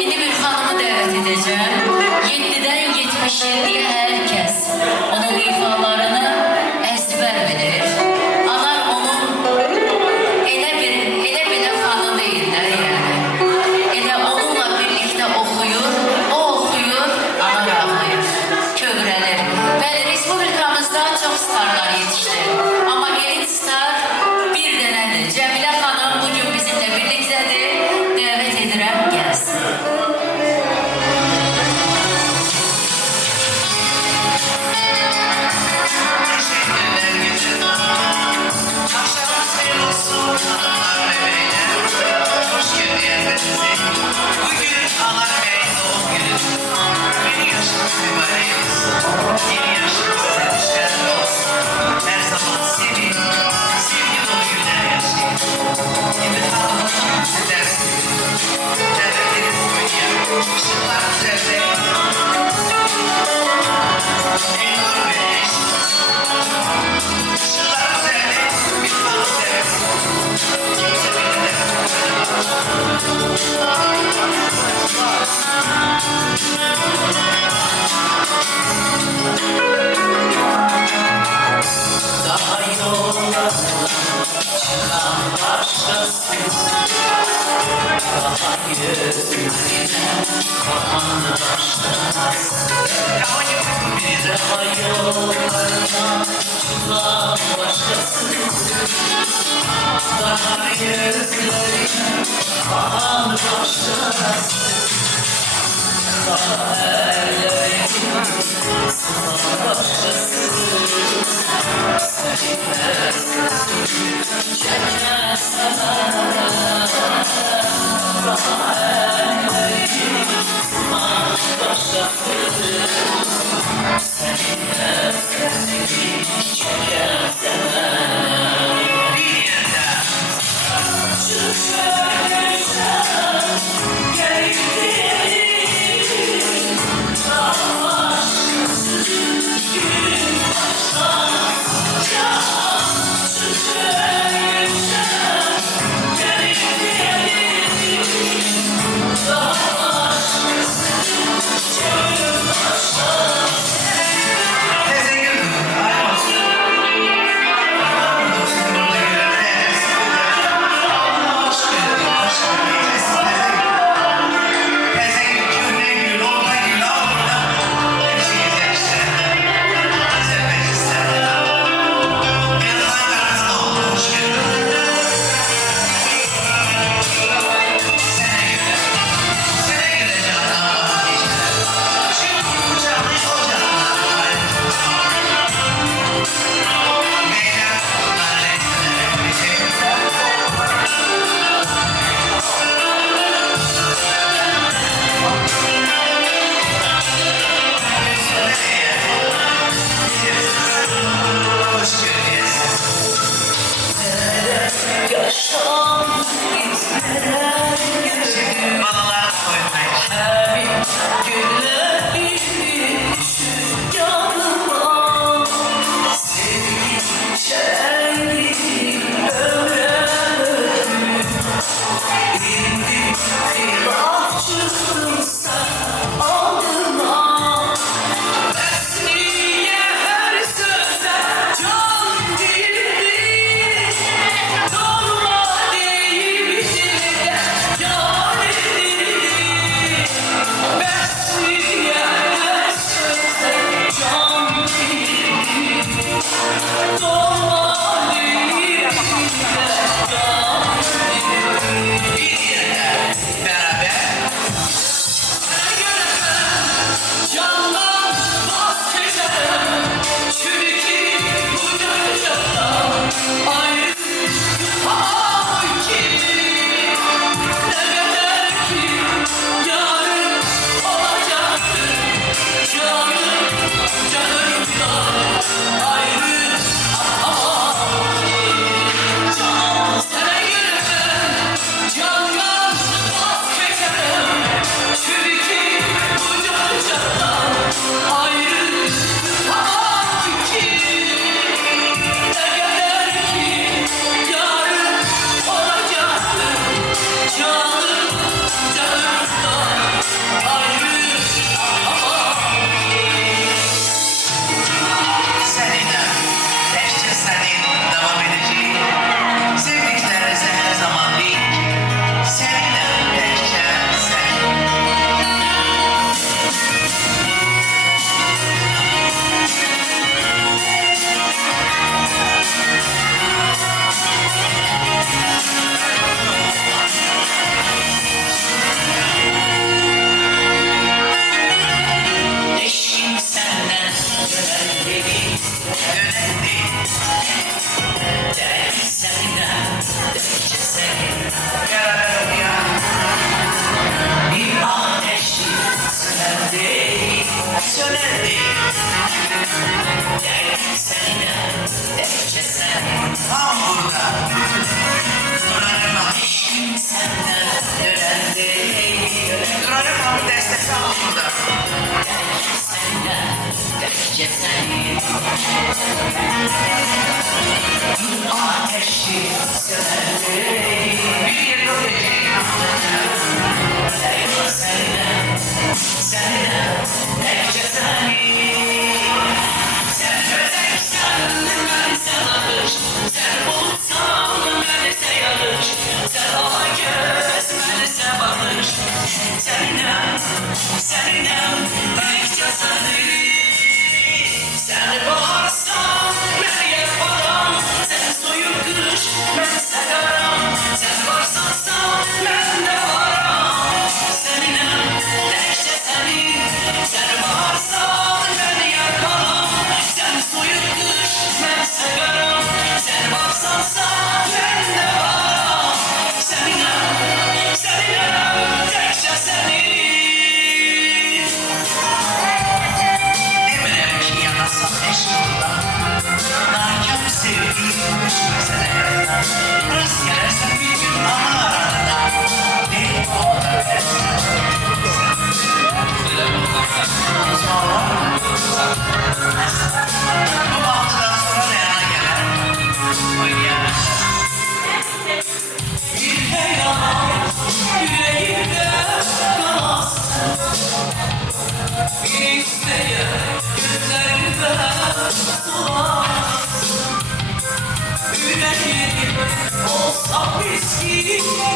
İndi bir xanımı dəvət edəcəm. 7-dən 77-yə hər kəs onun ifalarını əzbər bilir. Anar onun elə belə xanı deyirlər yəni. Elə onunla birlikdə oxuyur, o oxuyur, anar ağlayır, kövrəlir. Bəli, Respublikamızda çox starlar yetişdi. Amma elit star bir dənədir. Cəmilə xanım bugün bizimlə birlikdədir. Dəvət edirəm, gəlsin.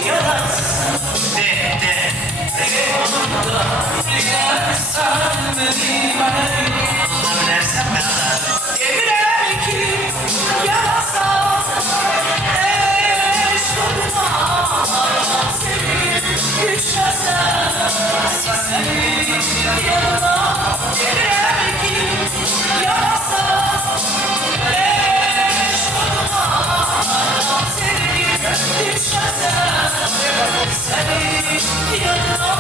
yaratsın. De. Telefonumda bilersen beni Bilərsən mənə. Demirəm ki yarasan eş olmaz. Seni düşməsən seni yanına. Demirəm ki yarasan eş olmaz. Seni düşməsən seni yanına.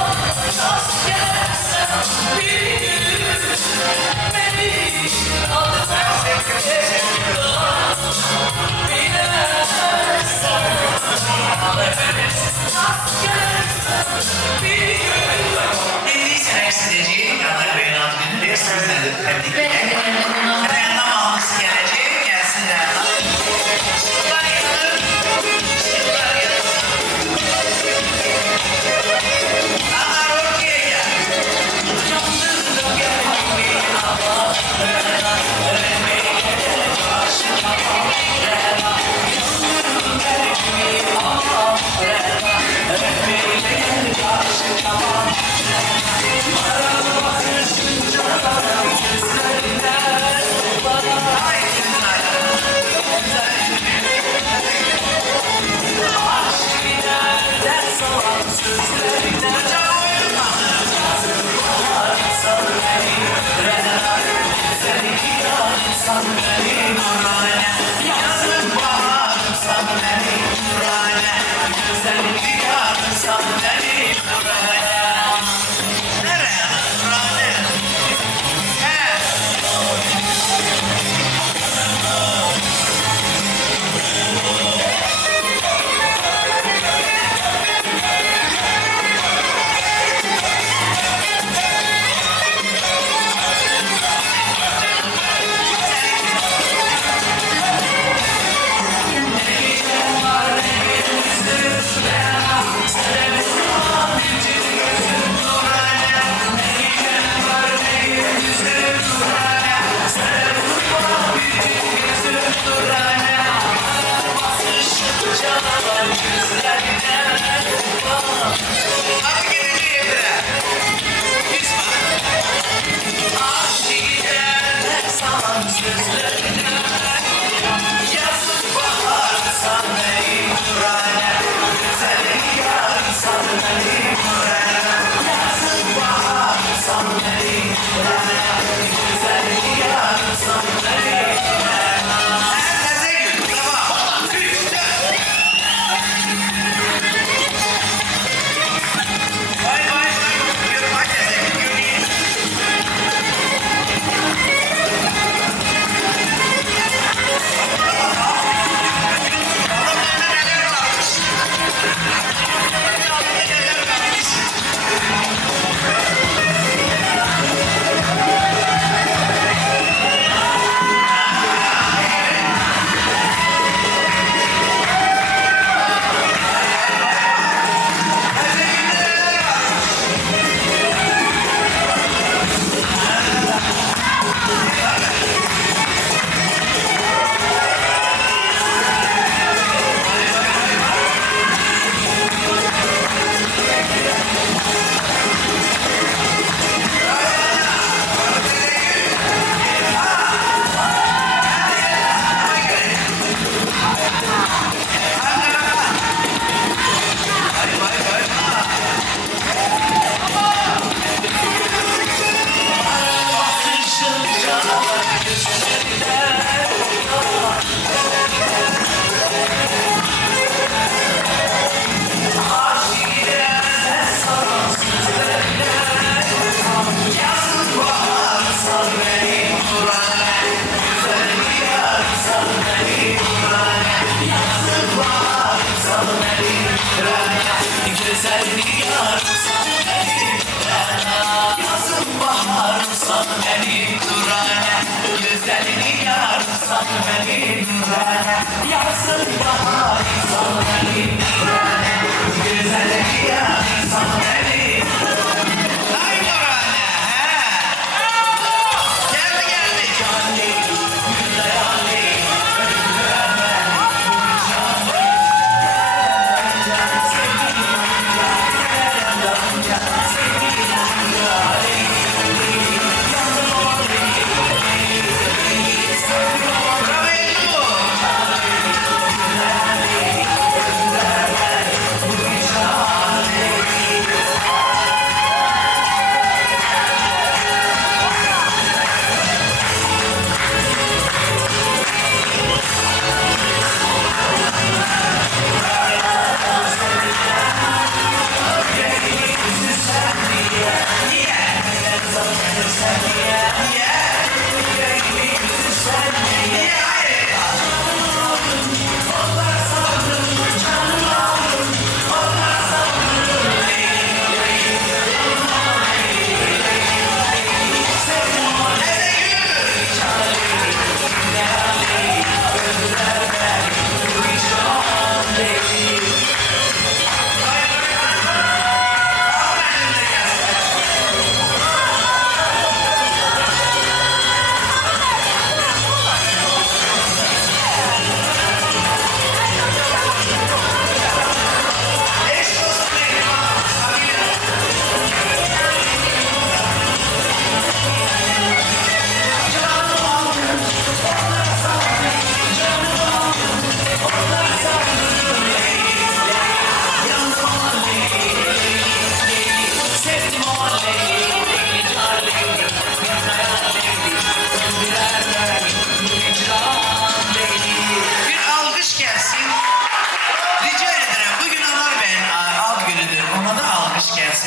Rast gələrsən bir gün beni İndi isə rəqs edəcəyik, Qanar bəyin ad günüdür. Sizlərlə təbrik Ve edək. buna Rəyanda mahnısı gələcək, gəlsinlər. Şıqlar yazın. Şıqlar yazın. Qanar ortaya gəl.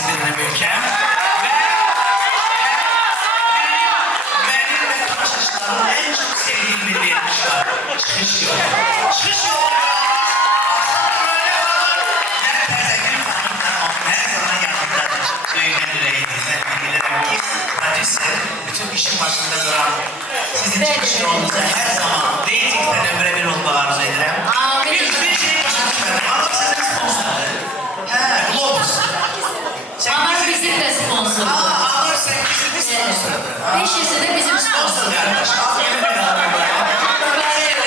birini möhkəm. Benim ve tamaşaçılarımın en çok sevdiğim bir vermiş var. Çıkış yolu. Çıkış yolu. Her zaman yanımdadır. Duygun yüreğidir. Ben bilirim ki prodüser bütün işin başında duran sizin çıkış yolunuza her zaman reytingden ömre bir olma arzu ederim. Amin. Bir şey başa düşmedim. Allah sizin sponsorları. He, Globus. Anar bizim de sponsor. Anlar sen bizim sponsorları. 500'ü de bizim Sponsor sponsor. kardeş. Al yemin ederim buraya.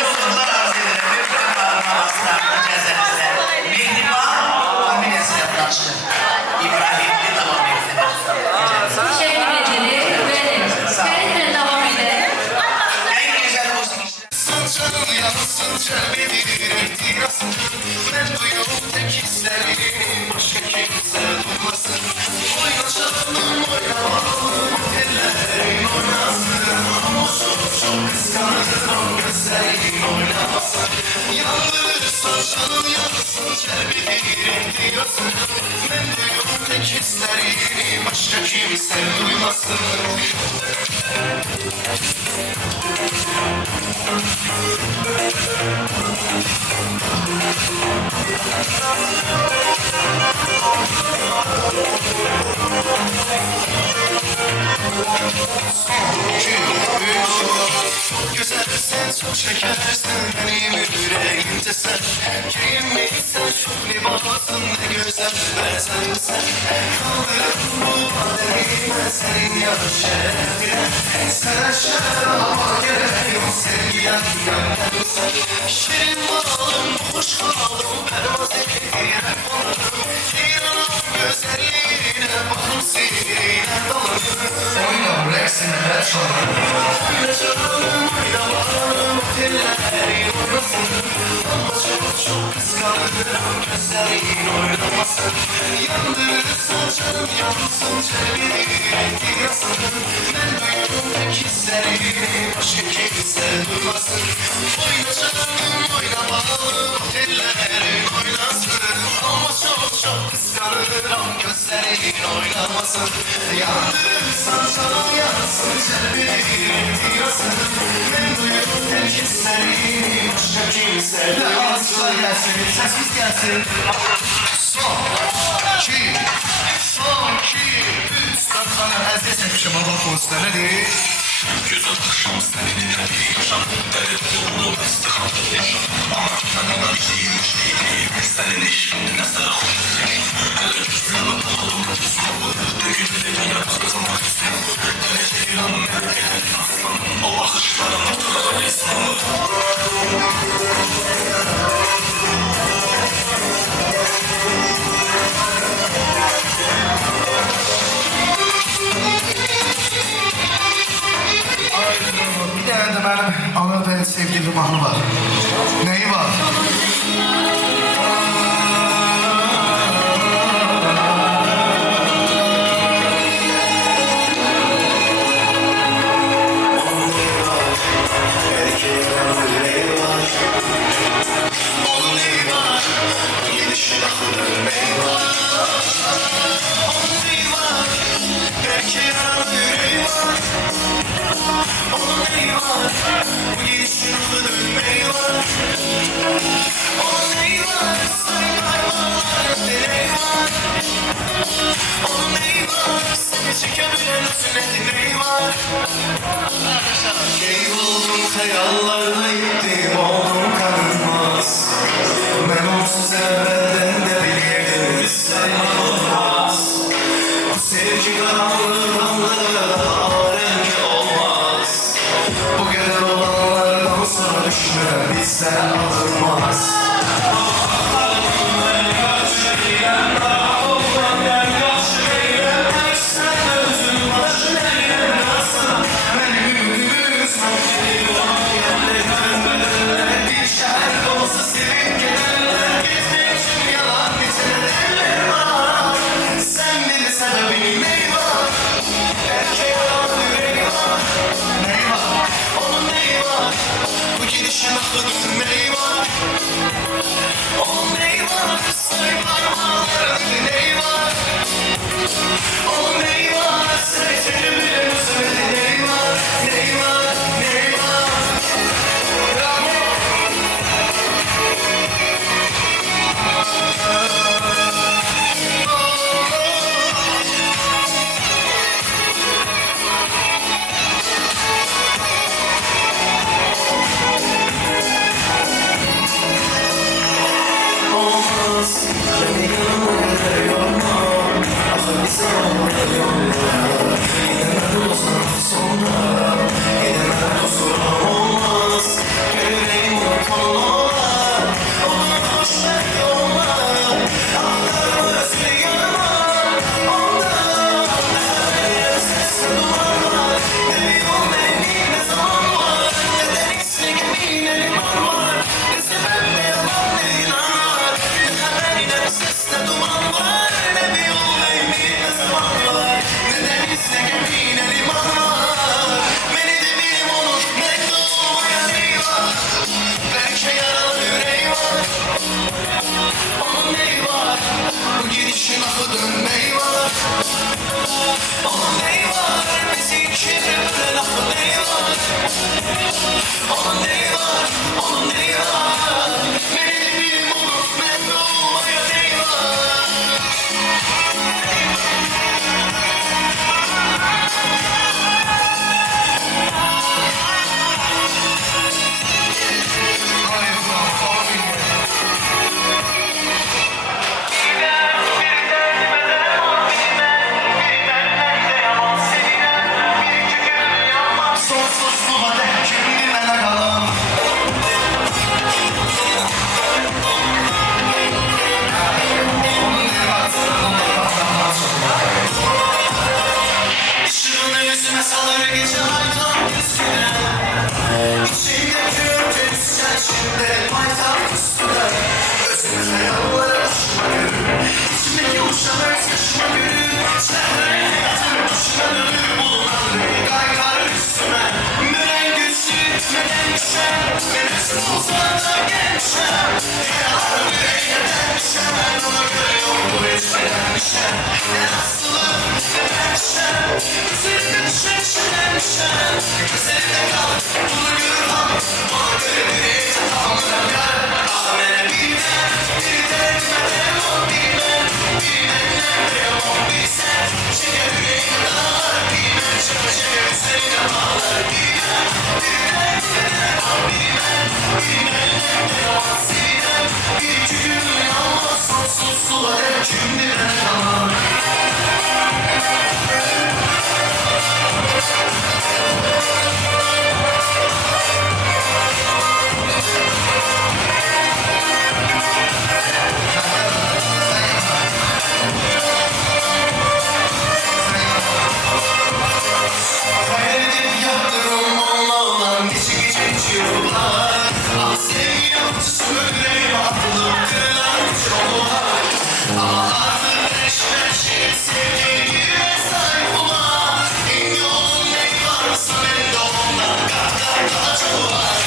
Yolculuklar arzu ederim. Bir programlarına bastırma cezaevinde. Mehriban familiyasıyla tanıştım. İbrahim'le devam ettiler. Teşekkür ederim. Benim. Seninle devam edelim. En güzel müzik işte. Saçın yansın çelmediğin ihtirasın. Ben duyuyorum tek hislerini başka kimse duymasın. Oyna çalalım oynayalım ellerin oynasın. Ama çok kıskanırım gözlerin oynamasın. Yandırırsan canın yansın çelmediğin ihtirasın. Ben duyuyorum tek hislerini başka kimse duymasın. Çok güzelsin, çok şekersin, benim yüreğimde sen. Kimliksen çok libasın, ne güzel benzensen. Kaldırım bu alemi, senin yanı şerefine. Sen şerama gerek yok, sevgiyen göndersen. Şirin balım, hoş balım, pervaz edilen balım. İran'ın güzelliğine, balım sihirine dalarım. Oyna bıraksın her çalarım. Oyna çalalım, oyna balım, otellerin oynasın. Ama çok kıskanırım, gözlerin oynamasın. Yandırırsan canım yansın, çevirir ihtiyasın. Ben duyuyorum tek hislerini, başka kimse duymasın. Oyna çalalım, oyna balım, otellerin oynasın. Ama çok kıskanırım, gözlerin oynamasın. Yandırırsan canım yansın, çevirir ihtiyasın. Ben duyuyorum tek hislerini, başka kimse duymasın. Sessiz gelsin. Son, iki, üç. Sana əziz etmişim ama konserleri. Güzel akşam seninle bir yaşam. Deli oldu istikamda yaşam. Ama tanrıdan işliymiş değilim. Senin işin ne sarhoş yaşam. Hele cüzdanı buldum tuzlu. Bugün dünya kazanmak istiyorum. Geleceğin anı elin aslanım. O bakışların ortada resmim. Bir tane de benim Anadolu'da en sevdiğim bir mahnı var. Neyi var? Onun neyi var? Gidişin akıllı neyi var? Onun neyi var? Belki yaran yüreği var. Onun neyi var? Bu gidişin akıllı neyi var? Onun neyi var? Sayın hayvanlar neyi var? Onun neyi var? Seni çekebilen sünnet neyi var? Keyboldum hayallarla gittim oldum kanılmaz. Ben onsuz evvelden de bilirdim Müslüman olmaz. Bu sevgi karanlığında alemde olmaz. Bu kadar olanlardan sonra düşme bizden alınmaz. Sen özün başına gelmezsen benim ümidimiz işin lafı dönmeyi var. Onun neyi var? Bizi kimle lafı neyi var? Onun neyi var? Onun neyi var? Benim olup memnun olmaya neyi var? Hayır ulan falan bilmiyorum. Sonsuz suba dek şimdi mənə qalan. Onun neyi var? Ondan daha çok var. Işığını yüzüme salır gece ay tam yüzüne. İçimde kürte düşen şimdi paytak üstüne. Özüm hayalları başıma görür. İçimdeki uçan özyaşıma görür. Çehre hayatın başına dönür. Bulunan rengi kaykar üstüme. Müren güçlü neden düşen. Nefesim uzakta gelmişem. Yalarım yüreğine denmişem. Ben ona göre yoldu hiç beğenmişem. Ne hastalık ne vermişem. Üzerinde düşen şelenmişem. Gözlerinde kal bunu görür ham. Ona göre yüreğine tamamlarım yar. Ah mene bilmem. Bir dertmeden o bilmem. Bilmem nerede o bilsem. Şeker yüreğine dağlar. Bilmem şeker şeker üzerine bağlar. Bilmem. Bir dertmeden o bilmem. Bilmem nerede o bilsem. Bir iki gün yalnız sonsuz sulara şimdi ben kalan. Hayal edip yaptırım onunla olan gece gece çığlıklar. Ah sevgi yaptısı yüreğime atılıp kırılan çoluğa. Ama artık her şey sevdiği gibi sahip olma. En yolun neyi varsa ben de ondan kat çok var.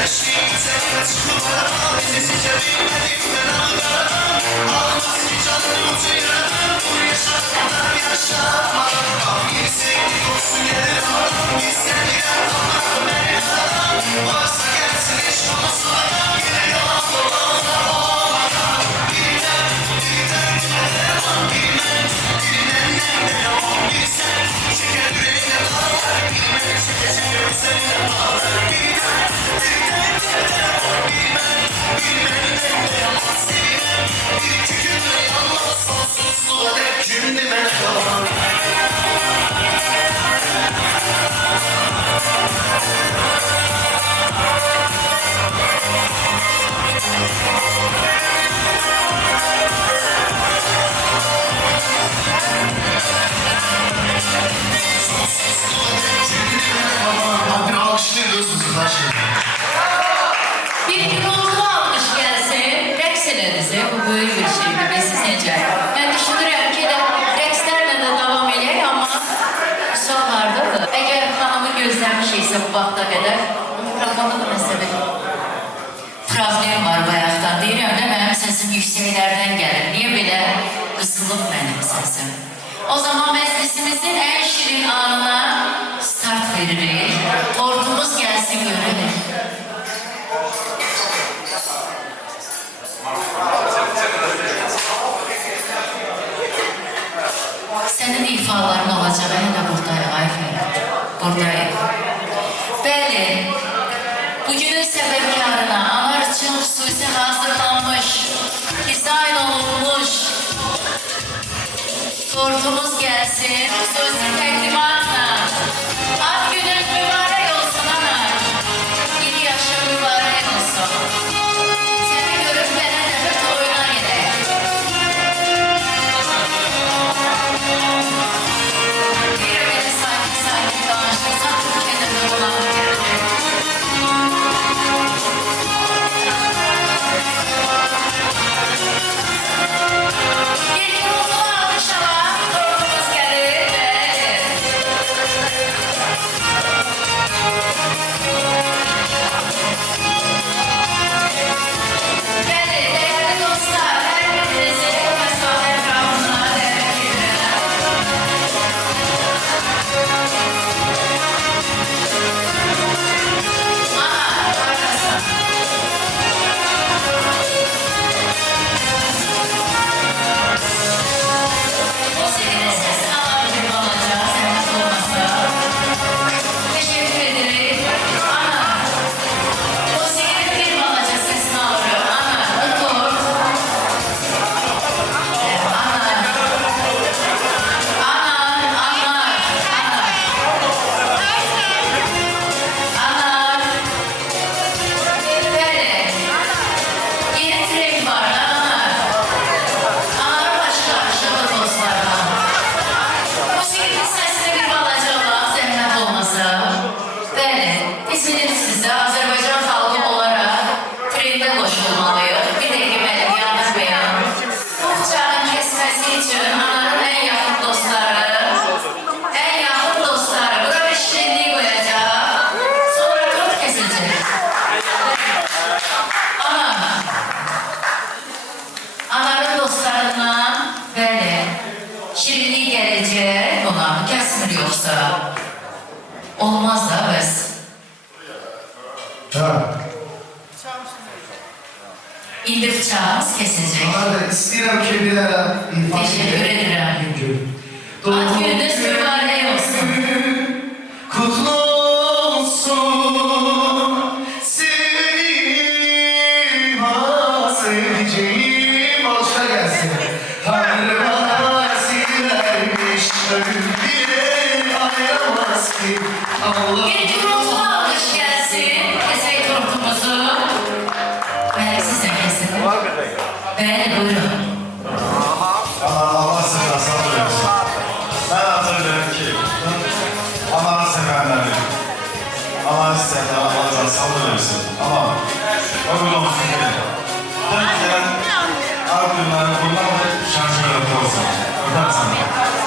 Her şeyin üzerine çıkıp aradan sessizce bilmedik ben algıladan. Ağlamaz ki canını ucu yaradan. Bunu yaşatmadan yaşatmadan. Ah yeni sevgi olsun gelir aradan. Gitsen gider kalmaz beni yaradan. Varsa gelsin hiç olmasın adam. Yine yalan dolanlar olmadan. Bilmem, bilmem kimden var bilmem. Bilmem nerede o bilsem. Şeker yüreğine dağlar. Bilmem şeker şeker üzerine bağlar. Bilmem, bilmem kimden var bilmem. Bilmem nerede o sevmem. Bir iki günde yalnız sonsuzluğa dek şimdi ben kalan. Bir alkışlayın dostum kızlar şimdi. Bir gürültülü alkış gelsin. Rəqs elədiniz. Bu böyük bir şeydir. Biz siz necə? Mən düşünürəm ki, rəqslərlə də davam eləyək, amma sual hardadır? Əgər xanımı gözləmişiksə bu vaxta qədər, mikrofonda da məsələ problem var bayaqdan. Deyirəm də mənim səsim yüksəklərdən gəlir. Niyə belə qısılıb mənim səsim? O zaman məclisimizin ən şirin anına start veririk. Ortumuz gəlsin görünür. Sənin ifaların olacaq, hələ buradayıq, ay Ferhat. Buradayıq. Bəli, bugünün səbəbkarına anar üçün xüsusi hazırlanmış, dizayn olunmuş tortumuz gəlsin, xüsusi təqdimatla. Ad günün mübarək olsun anar. 7 yaşın mübarək olsun. Səni görüb mənə nəfət oyuna gedək. Bir belə sakin danışırsan, Türkiye'də də olan gəlir. Bir gürültülü alkış alan tortumuz gəlir. Bəli. zamanı kesmir yoksa olmaz da biz. Ha. İndi bıçağımız kesilecek. Hadi istəyirəm ki, bir dənə ifadə Teşekkür ederim. Gün. Ad gününüz mübarek olsun. Kutlu olsun senin sevdiceğim başa gelsin. Tanrı bana esir vermiş ölüm bile ayıramaz ki. Allah Bir kurultu alış gelsin. Kesmek kurultumuzu. Belki sizden kesin. Bəli, buyurun. Allah seni sağ olasın. Ben hatırlıyorum ki Allah'ın sevenleri Allah isteyenler Allah'ın sağ olasın. Ama o gün olsun ki tek gelen her günlerin bundan da şarkıları olsun. Öpem sana.